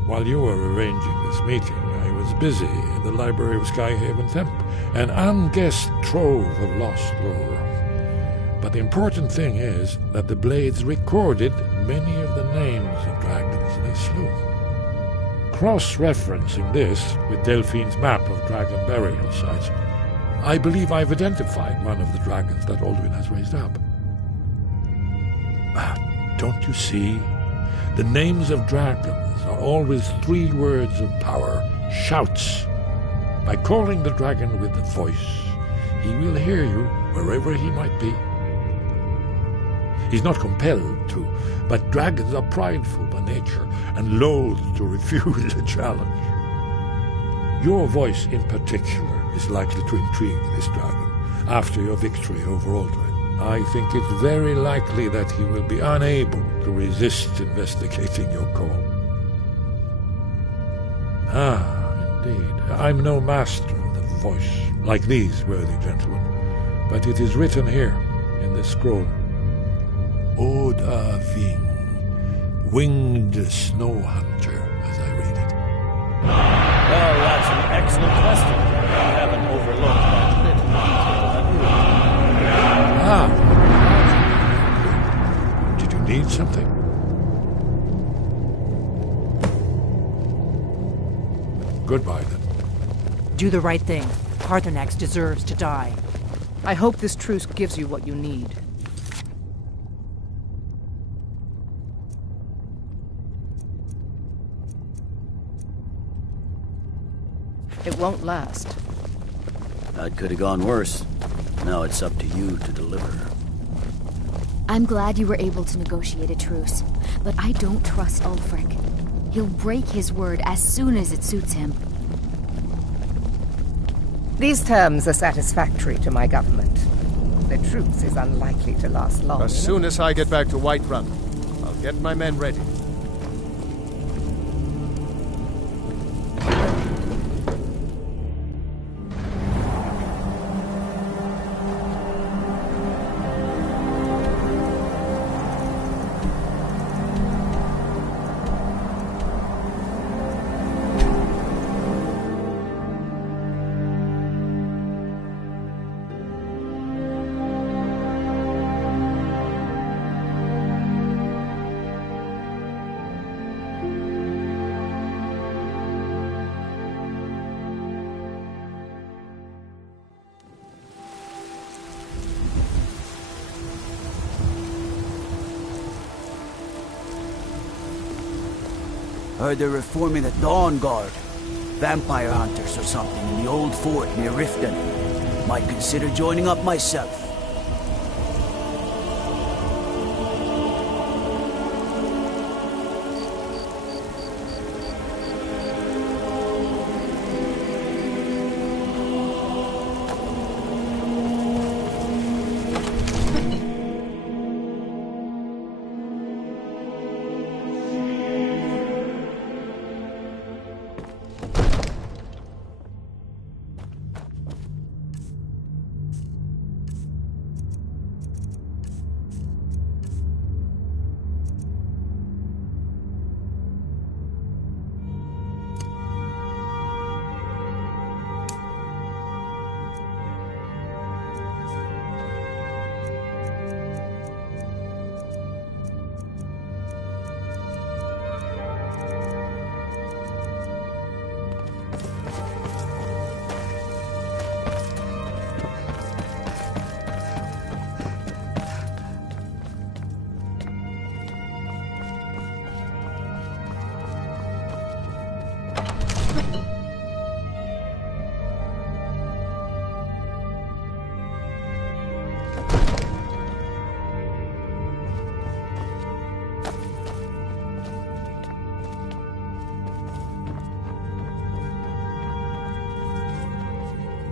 While you were arranging this meeting, I was busy in the library of Skyhaven Temp, an unguessed trove of lost lore. But the important thing is that the Blades recorded many of the names of dragons they slew. Cross-referencing this with Delphine's map of dragon burial sites, I believe I've identified one of the dragons that Alduin has raised up. Don't you see? The names of dragons are always 3 words of power, shouts. By calling the dragon with the voice, he will hear you wherever he might be. He's not compelled to, but dragons are prideful by nature and loath to refuse a challenge. Your voice in particular is likely to intrigue this dragon after your victory over Alduin. I think it's very likely that he will be unable to resist investigating your call. Ah, indeed. I'm no master of the voice, like these worthy gentlemen, but it is written here in this scroll. Oda Ving, winged snow hunter, as I read it. Well, that's an excellent question. I haven't overlooked that little detail, have you? Did you need something? Goodbye, then. Do the right thing. Parthenax deserves to die. I hope this truce gives you what you need. It won't last. That could have gone worse. Now it's up to you to deliver. I'm glad you were able to negotiate a truce, but I don't trust Ulfric. He'll break his word as soon as it suits him. These terms are satisfactory to my government. The truce is unlikely to last long. As soon as I get back to Whiterun, I'll get my men ready. Heard they're reforming the Dawn Guard. Vampire hunters or something in the old fort near Riften. Might consider joining up myself.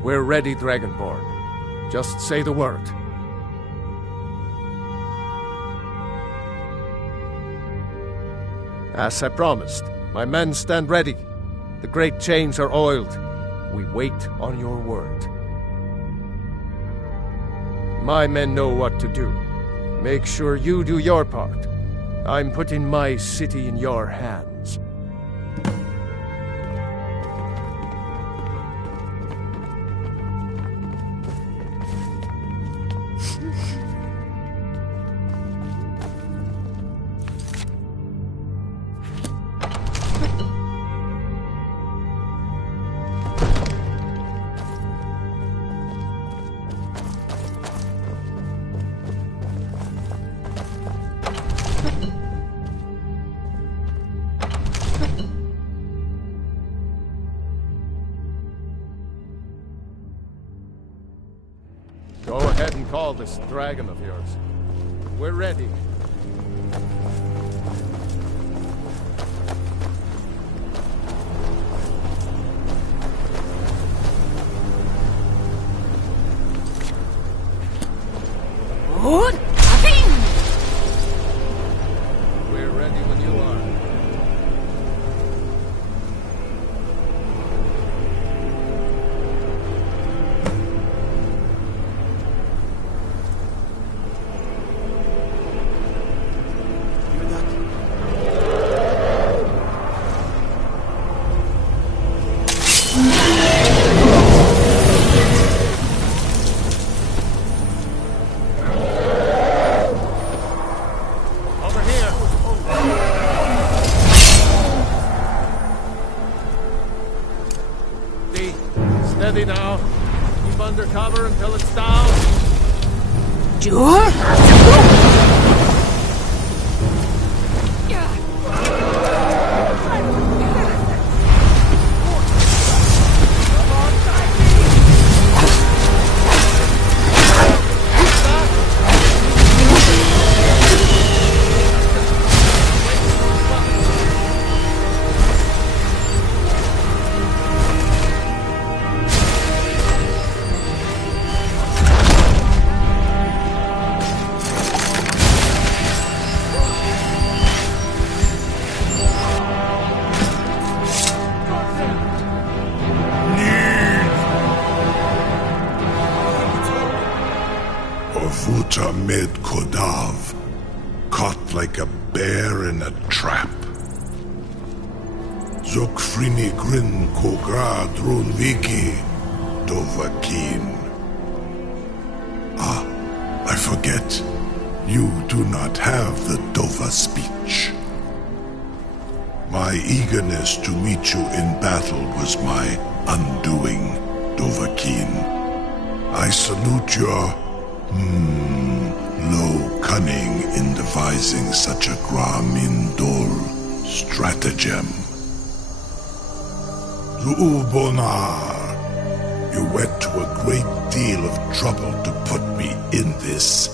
We're ready, Dragonborn. Just say the word. As I promised, my men stand ready. The great chains are oiled. We wait on your word. My men know what to do. Make sure you do your part. I'm putting my city in your hands. Go ahead and call this dragon of yours. We're ready. ready when you are. Steady now. Keep under cover until it's down. Vuta med Kodav, caught like a bear in a trap. Zokfrini grin kogra drunviki, Dovakin. Ah, I forget. You do not have the Dova speech. My eagerness to meet you in battle was my undoing, Dovakin. I salute your low cunning in devising such a Gramindol stratagem. Zuubonar, you went to a great deal of trouble to put me in this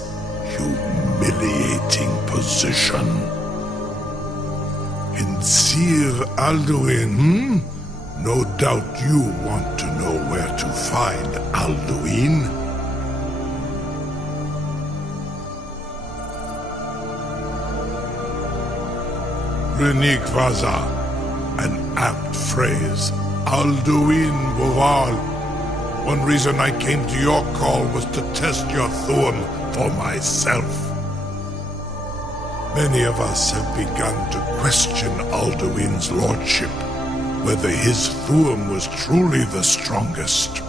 humiliating position. Insir Alduin, No doubt you want to know where to find Alduin. Renik Vaza, an apt phrase. Alduin Boval. One reason I came to your call was to test your Thuum for myself. Many of us have begun to question Alduin's lordship, whether his Thuum was truly the strongest.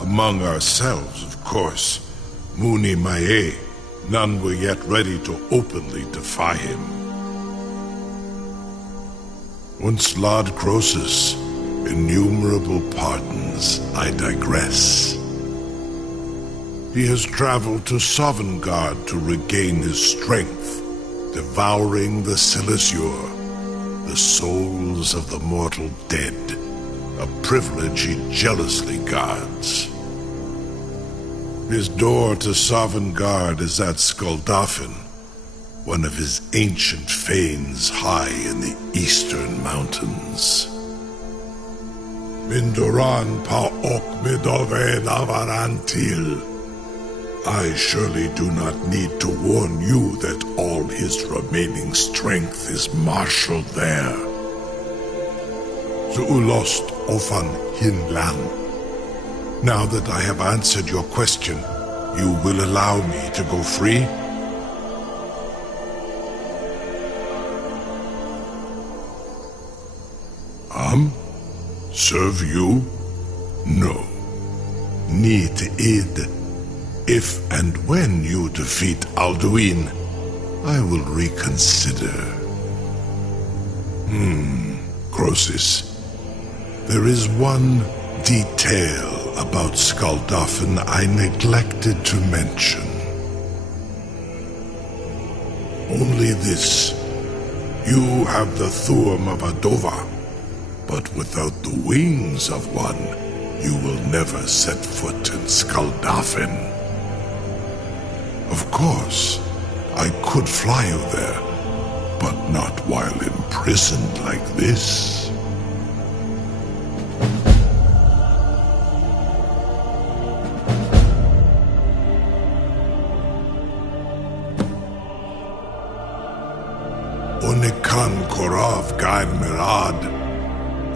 Among ourselves, of course, Muni Mae, none were yet ready to openly defy him. Once Lord Croesus, innumerable pardons, I digress. He has traveled to Sovngarde to regain his strength, devouring the Silesure, the souls of the mortal dead, a privilege he jealously guards. His door to Sovngarde is at Skuldafn, one of his ancient fanes high in the eastern mountains. Mindoran Paok Midove Navarantil. I surely do not need to warn you that all his remaining strength is marshaled there. Zuulost Ofan Hinlan. Now that I have answered your question, you will allow me to go free? Serve you? No. Need id. If and when you defeat Alduin, I will reconsider. Croesus. There is one detail about Skuldafn I neglected to mention. Only this. You have the Thuum of Adova, but without the wings of one, you will never set foot in Skuldafn. Of course, I could fly you there, but not while imprisoned like this. Onikan Korav Gain Mirad.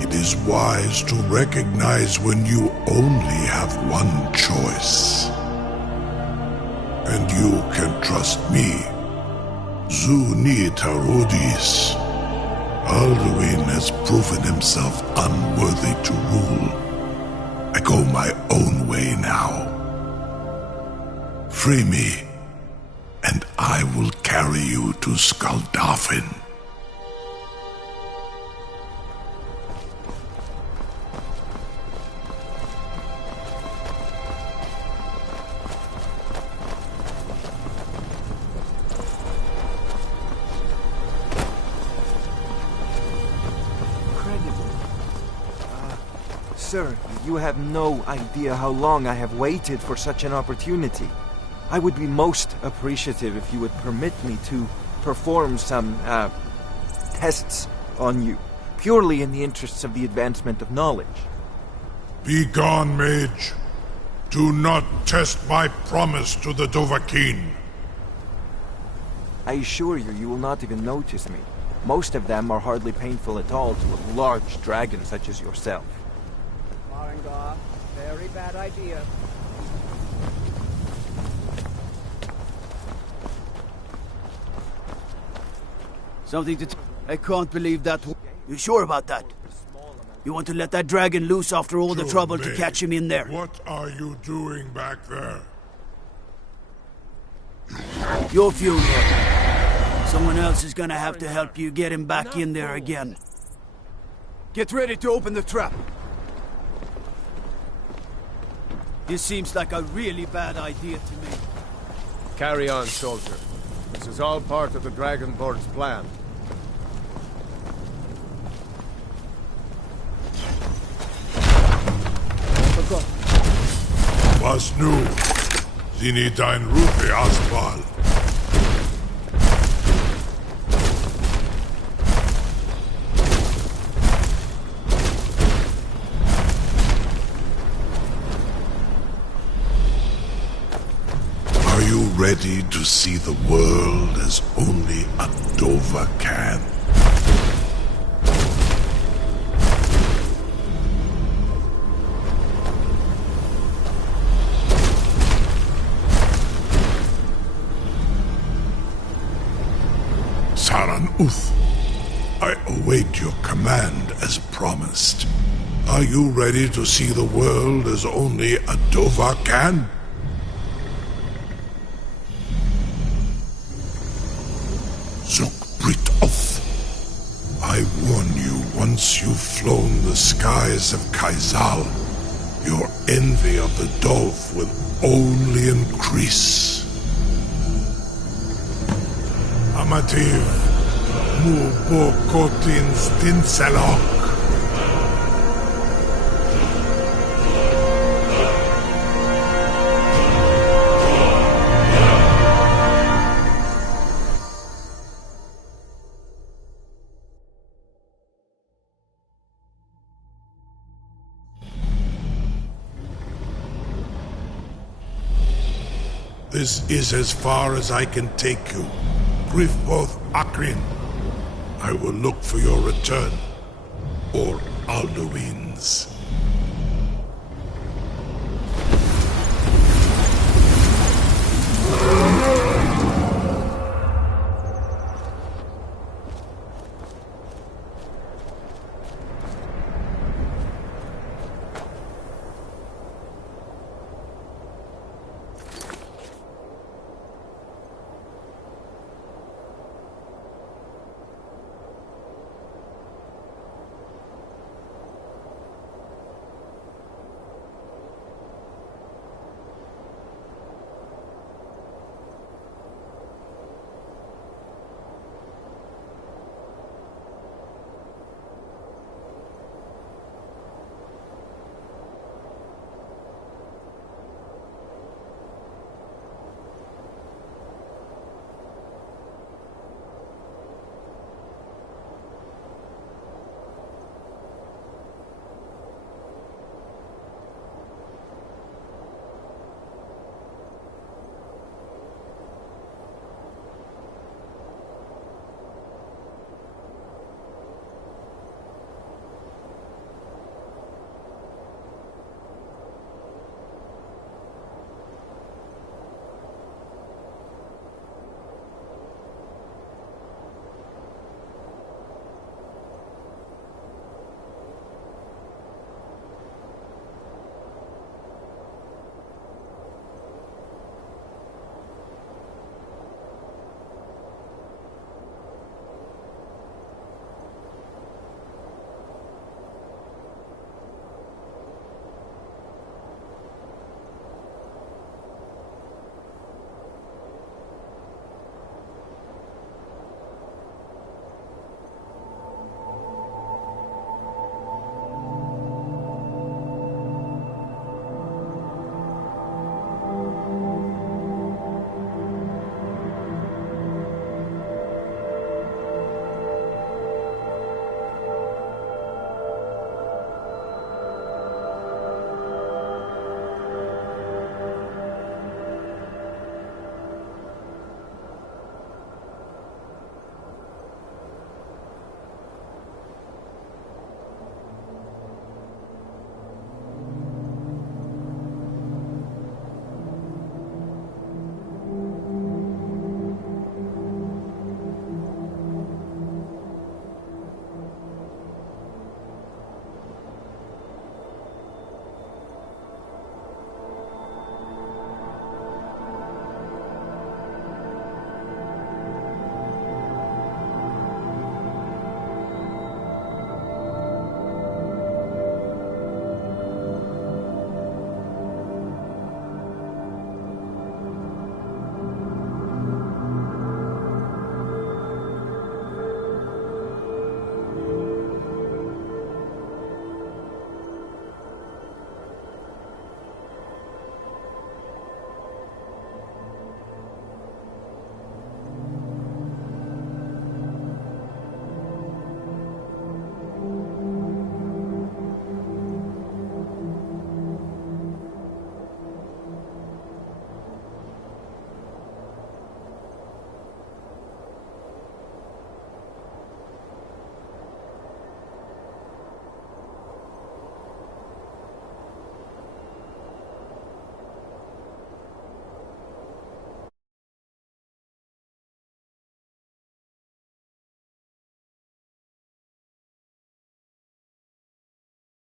It is wise to recognize when you only have one choice. And you can trust me. Zuni Tarudis. Alduin has proven himself unworthy to rule. I go my own way now. Free me, and I will carry you to Skaldafin. Sir, you have no idea how long I have waited for such an opportunity. I would be most appreciative if you would permit me to perform some, tests on you, purely in the interests of the advancement of knowledge. Be gone, mage. Do not test my promise to the Dovahkiin. I assure you, you will not even notice me. Most of them are hardly painful at all to a large dragon such as yourself. Marengar, very bad idea. Something to I can't believe that. You sure about that? You want to let that dragon loose after all the trouble to catch him in there? What are you doing back there? Your funeral. Someone else is gonna have to help you get him back in there again. Get ready to open the trap. This seems like a really bad idea to me. Carry on, soldier. This is all part of the Dragonborn's plan. Was nu, Zini dein Rufe Asbal. Are you ready to see the world as only a Dova can? Saran Uth, I await your command as promised. Are you ready to see the world as only a Dova can? Zukbrit Oth, I warn you, once you've flown the skies of Kaizal, your envy of the Dove will only increase. Amativ, Mubokotin Stinselok. This is as far as I can take you. Grifboth Akrin. I will look for your return, or Alduin's.